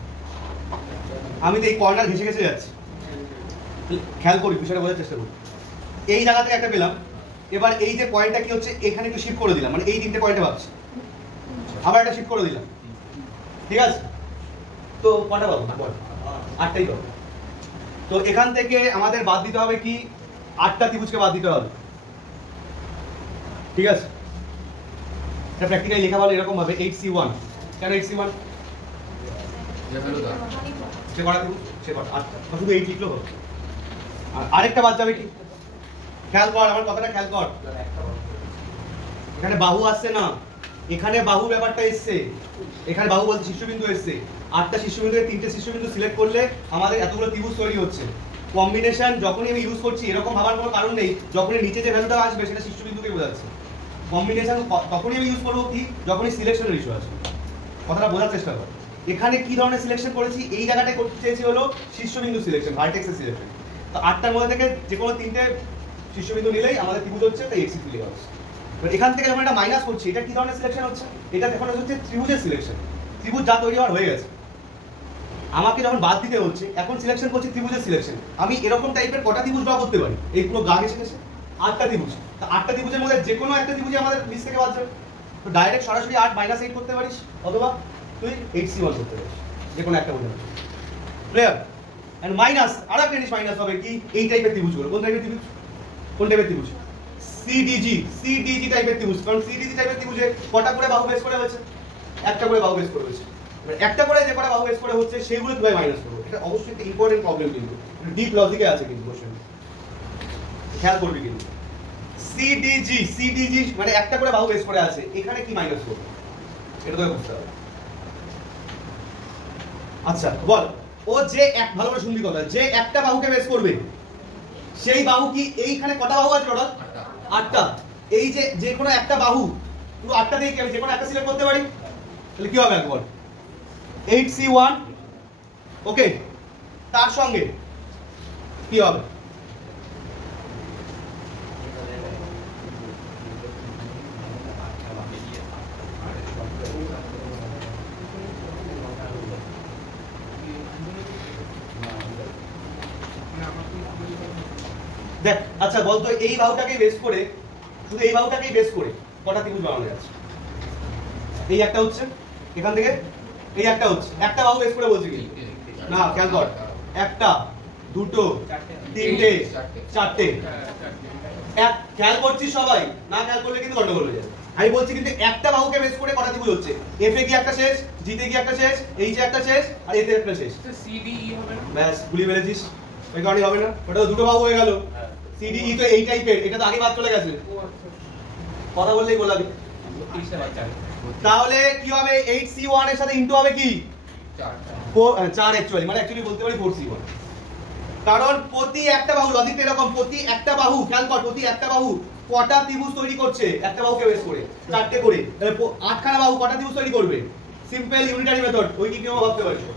আমি তো এই কর্নার ঘেসে ঘেসে যাচ্ছি, খেয়াল করি, বিষয়টা বোঝার চেষ্টা করি। এই জায়গা থেকে একটা পেলাম, এবার এই যে পয়েন্টটা কি হচ্ছে এখানে একটু শিফট করে দিলাম, মানে এই তিনটে পয়েন্টে ভাবছি, আবার একটা শিফট করে দিলাম, ঠিক আছে। তো কটা পাবো? 8টাই পাবো। তো এখান থেকে আমাদের বাদ দিতে হবে কি, 8টা ত্রিভুজকে বাদ দিতে হবে, ঠিক আছে। এটা প্র্যাকটিক্যালি লেখা ভালো এরকম ভাবে 8c1। কেন 8c1? যে হলো দা সে কটা ত্রিভুজ? সে কটা? 8টা। শুধু 8 লিখলেও হবে। আর আরেকটা বাদ যাবে কি? খেয়াল কর, আমার কথাটা খেয়াল কর। এখানে বাহু আসছে না, এখানে বাহু ব্যাপারটা এসছে, এখানে বাহু বলতে শীর্ষবিন্দু এসছে। 8টা শীর্ষবিন্দু, 3টে শীর্ষবিন্দু সিলেক্ট করলে আমাদের এতগুলো ত্রিভুজ তৈরি হচ্ছে। কম্বিনেশন যখনই আমি ইউজ করছি এরকম ভাবার কোনো কারণ নেই, যখনই নিচে যে ভ্যালুটা আসবে সেটা শীর্ষবিন্দুকে বোঝাচ্ছে। কম্বিনেশন তখনই আমি ইউজ করবো কি, যখনই সিলেকশনের ইস্যু আসবে। কথাটা বোঝার চেষ্টা কর। এখানে কি ধরনের সিলেকশন করেছি, এই জায়গাটায় করতে চেয়েছি হলো শীর্ষবিন্দু সিলেকশন, ভার্টেক্সের সিলেকশন। তো 8টার মধ্যে থেকে যে কোনো 3টে শীর্ষবিন্দু নিলেই আমাদের ত্রিভুজ হচ্ছে, তাই এক্সি লেখা হচ্ছে। এখান থেকে যখন এটা মাইনাস করছি, এটা কি ধরনের সিলেকশন হচ্ছে? এটা এখন হচ্ছে ত্রিভুজের সিলেকশন। ত্রিভুজ যা তৈরি হওয়ার হয়ে গেছে, আমাকে যখন বাদ দিতে হচ্ছে এখন সিলেকশন করছি ত্রিভুজের সিলেকশন। আমি এরকম টাইপের কটা ত্রিভুজ ড্র করতে পারি? এই পুরো গা ঘেসে ঘেসে 8টা ত্রিভুজ। তা 8টা ত্রিভুজের মধ্যে যে কোনো একটা ত্রিভুজে আমাদের লিস্ট থেকে বাদ যাবে। তো ডাইরেক্ট সরাসরি 8 - 8 করতে পারিস, অথবা তুই 8c1 করতে পারিস, যে কোনো একটা বলতে পারিস। ক্লিয়ার? এন্ড মাইনাস আরেকটা জিনিস মাইনাস হবে কি, এই টাইপের ত্রিভুজগুলো। কোন টাইপের ত্রিভুজ? কোন টাইপের ত্রিভুজ? সিডিজি টাইপের ত্রিভুজ। কারণ সিডিজি টাইপের ত্রিভুজে কটা করে বাহু বেস করে হয়েছে? একটা করে বাহু বেস করে হয়েছে। একটা করে যে কটা বাহু বেস করে হচ্ছে সেগুলো কিভাবে মাইনাস করবো? এটা অবশ্যই একটা ইম্পর্টেন্ট প্রবলেম, কিন্তু ডিপ লজিকে আছে কিন্তু কোশ্চেন, খেয়াল করবি কিন্তু। সিডিজি মানে একটা করে বাহু বেস করে আছে, এখানে কি মাইনাস করবো এটা তোকে বুঝতে হবে। আচ্ছা বল, ও যে এক, ভালো করে শুনবি কথা, যে একটা বাহুকে বেস করবে সেই বাহু কি এইখানে কটা বাহু আছে টোটাল? 8টা। এই যে যে কোনো একটা বাহু, পুরো 8টা থেকে আমি যে কোনো একটা সিলেক্ট করতে পারি, তাহলে কি হবে একবার 8c1। ওকে, তার সঙ্গে কি হবে? দেখ আচ্ছা বলতো, এই বাহুটাকে বেস করে শুধু এই বাহুটাকেই বেস করে কটা ত্রিভুজ বানানো যাচ্ছে। এই একটা হচ্ছে, এখান থেকে এই একটা হচ্ছে, একটা বাহু বেস করে বলছি কি না, খেয়াল কর, একটা, দুটো, তিনটে, চারটে। এক খেয়াল করছিস সবাই, না খেয়াল করলে কিন্তু গন্ডগোল হয়ে যাবে। আমি বলছি কিন্তু একটা বাহুকে বেস করে কটা ত্রিভুজ হচ্ছে, এফ এ কি একটা শেষ, জি তে কি একটা শেষ, এইচ এ একটা শেষ, আর এতে একটা শেষ। সিডিই হবে না? ব্যাস গুলি মেরেছিস, ওই কারণে হবে না, ওটা তো দুটো বাহু হয়ে গেল। সিডিই তো এই টাইপের, এটা তো আগে বাদ চলে গেছে, কথা বললেই বলা যাবে। তাহলে কি হবে, 8C1 এর সাথে ইনটু হবে কি 4 অ্যাকচুয়ালি, মানে অ্যাকচুয়ালি বলতে পারি 4C1, কারণ প্রতি একটা বাহু লজিক এরকম, প্রতি একটা বাহু খেয়াল কর, প্রতি একটা বাহু কটা ত্রিভুজ তৈরি করছে, একটা বাহুকে বেস করে 4টে করে, তাহলে 8খানা বাহু কটা ত্রিভুজ তৈরি করবে, সিম্পল ইউনিটারি মেথড, ওই কি কেউ ভাবতে পারছো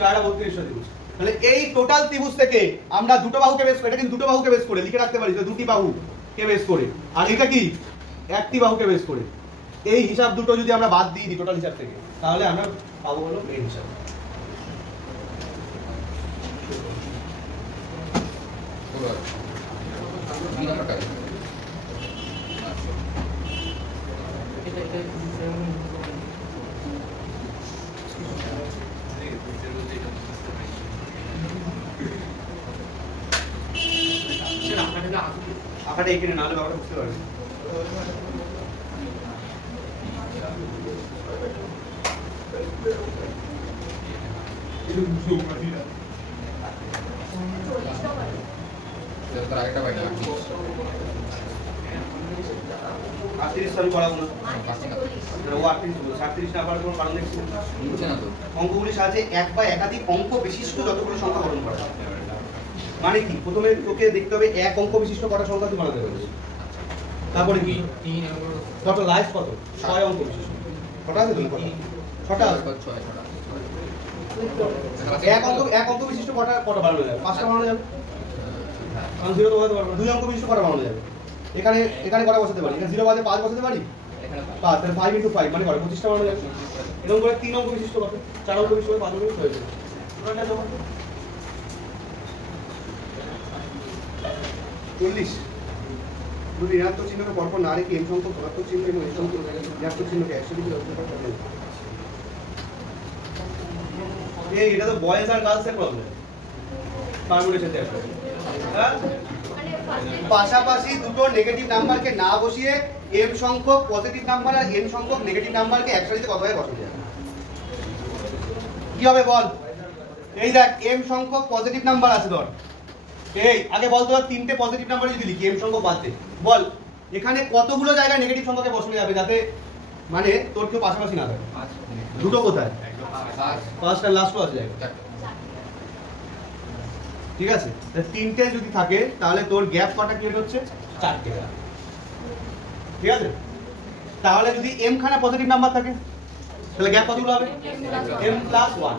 4 আর 32 ত্রিভুজ। তাহলে এই টোটাল ত্রিভুজ থেকে আমরা দুটো বাহুকে বেস করে, এটা কিন্তু দুটো বাহুকে বেস করে লিখে রাখতে পারি, দুটি বাহুকে বেস করে, আর এটা কি একটি বাহুকে বেস করে। এই হিসাব দুটো যদি আমরা বাদ দিয়ে দিই টোটাল হিসাব থেকে, তাহলে আমরা পাবো হলো মেইন হিসাব। আঁকাটা এখানে না হলে ব্যাপারটা বুঝতে পারবে। আমি করাবো না, ও 38 না পারার কোনো কারণ দেখছি না। অঙ্কগুলির সাহায্যে এক বা একাধিক অঙ্ক বিশিষ্ট যতগুলো সংখ্যা গঠন করা, মানে কি প্রথমে তোকে দেখতে হবে এক অঙ্ক বিশিষ্ট কটা সংখ্যা তুই বানাতে পারছিস, তারপরে কি কত লাইফ, কত 6 অঙ্ক বিশিষ্ট, কটা আছে তুমি, কটা 6টা আছে। এক অঙ্ক বিশিষ্ট কটা বানানো যাবে, 5টা বানানো যাবে, কারণ 0 তো বসাতে পারবো না। 2 অঙ্ক বিশিষ্ট কটা বানানো যাবে, এখানে কটা বসাতে পারি, এখানে 0 বাদে 5 বসাতে পারি, 5, তাহলে 5 × 5 মানে কত 25টা বানানো যাবে। এরকম করে 3 অঙ্ক বিশিষ্ট কত, 4 অঙ্ক বিশিষ্ট 5 অঙ্ক বিশিষ্ট হয়ে যাবে। টোটালটা জমা 40। দুটো ঋণাত্মক চিহ্নকে পরপর না রেখে এম সংখ্যক ধনাত্মক চিহ্ন এবং এম সংখ্যক ঋণাত্মক চিহ্নকে 100 ডিগ্রি অবস্থান করতে হবে। এটা তো বয়েজ আর গার্লস এর প্রবলেম, পারমুটেশন তে আসবে। হ্যাঁ, পাশাপাশি দুটো নেগেটিভ নাম্বারকে না বসিয়ে এম সংখ্যক পজিটিভ নাম্বার আর এন সংখ্যক নেগেটিভ নাম্বারকে একসাথে কতভাবে বসানো যায়, কি হবে বল। এই দেখ এম সংখ্যক পজিটিভ নাম্বার আছে ধর, এই আগে বল তো 3টে পজিটিভ নাম্বার যদি লিখি এম সংখ্যক বাদ দে, বল এখানে কতগুলো জায়গায় নেগেটিভ সংখ্যাকে বসানো যাবে যাতে মানে তোর কেউ পাশাপাশি না থাকে। দুটো কোথায়, 5টা লাস্টও আছে জায়গা, ঠিক আছে। 3টে যদি থাকে তাহলে তোর গ্যাপ কটা ক্রিয়েট হচ্ছে, 4টে, ঠিক আছে। তাহলে যদি m খানা পজিটিভ নাম্বার থাকে তাহলে গ্যাপ কতগুলো হবে, m+1,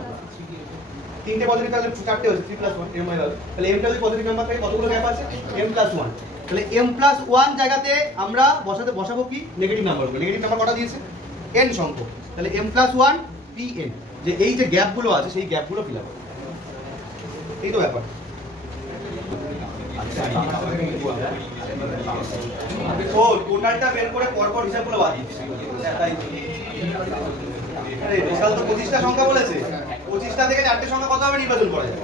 3টে পজিটিভ তাহলে 4টে হচ্ছে 3+1 m হয়ে গেল। তাহলে m টা যদি পজিটিভ নাম্বার থাকে কতগুলো গ্যাপ আছে, m+1। তাহলে m+1 জায়গাতে আমরা বসাবো কি নেগেটিভ নাম্বারগুলো, নেগেটিভ নাম্বার কটা দিয়েছে n সংখ্যক, তাহলে m+1 pn, যে এই যে গ্যাপগুলো আছে সেই গ্যাপগুলো ফিল আপ, এই তো ব্যাপার। ও টোটালটা বের করে পরপর হিসাবগুলো বাদ দিচ্ছি, তাই আরে বিশাল তো 25টা সংখ্যা বলেছে, 25টা থেকে 4টে সংখ্যা কত হবে নির্বাচন করা যাবে,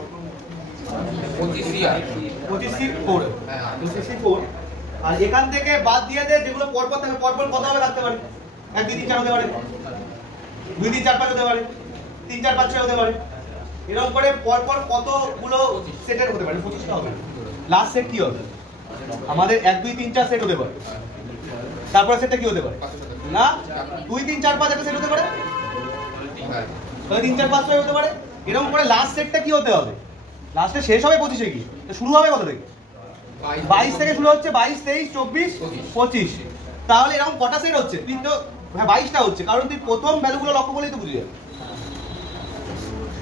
25C4, হ্যাঁ 25C4, আর এখান থেকে বাদ দিয়ে দে যেগুলো পরপর থাকে, পরপর কত হবে রাখতে পারে, 1 2 3 4 হতে পারে, 2 3 4 5 হতে পারে, 3 4 5 6 হতে পারে, এরকম করে পরপর কতগুলো সেটের হতে পারে, 25টা হবে। লাস্ট সেট কি হবে আমাদের, 1 2 3 4 সেট হতে পারে, তারপর সেটটা কি হতে পারে না 2 3 4 5 একটা সেট হতে পারে, তাহলে 3 4 5 6 হতে পারে। এরকম করে লাস্ট সেটটা কি হতে হবে, লাস্টে শেষ হবে 25 এ কি, শুরু হবে কত থেকে, 22 থেকে শুরু হচ্ছে, 22 23 24 25, তাহলে এরকম কটা সেট হচ্ছে, তুই তো হ্যাঁ 22টা হচ্ছে, কারণ তুই প্রথম ভ্যালুগুলো লক্ষ্য করলেই তো বুঝে যাবে।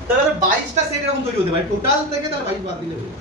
তাহলে 22টা সেট এরকম তৈরি হতে পারে টোটাল থেকে, তাহলে 22 বাদ দিলে হবে।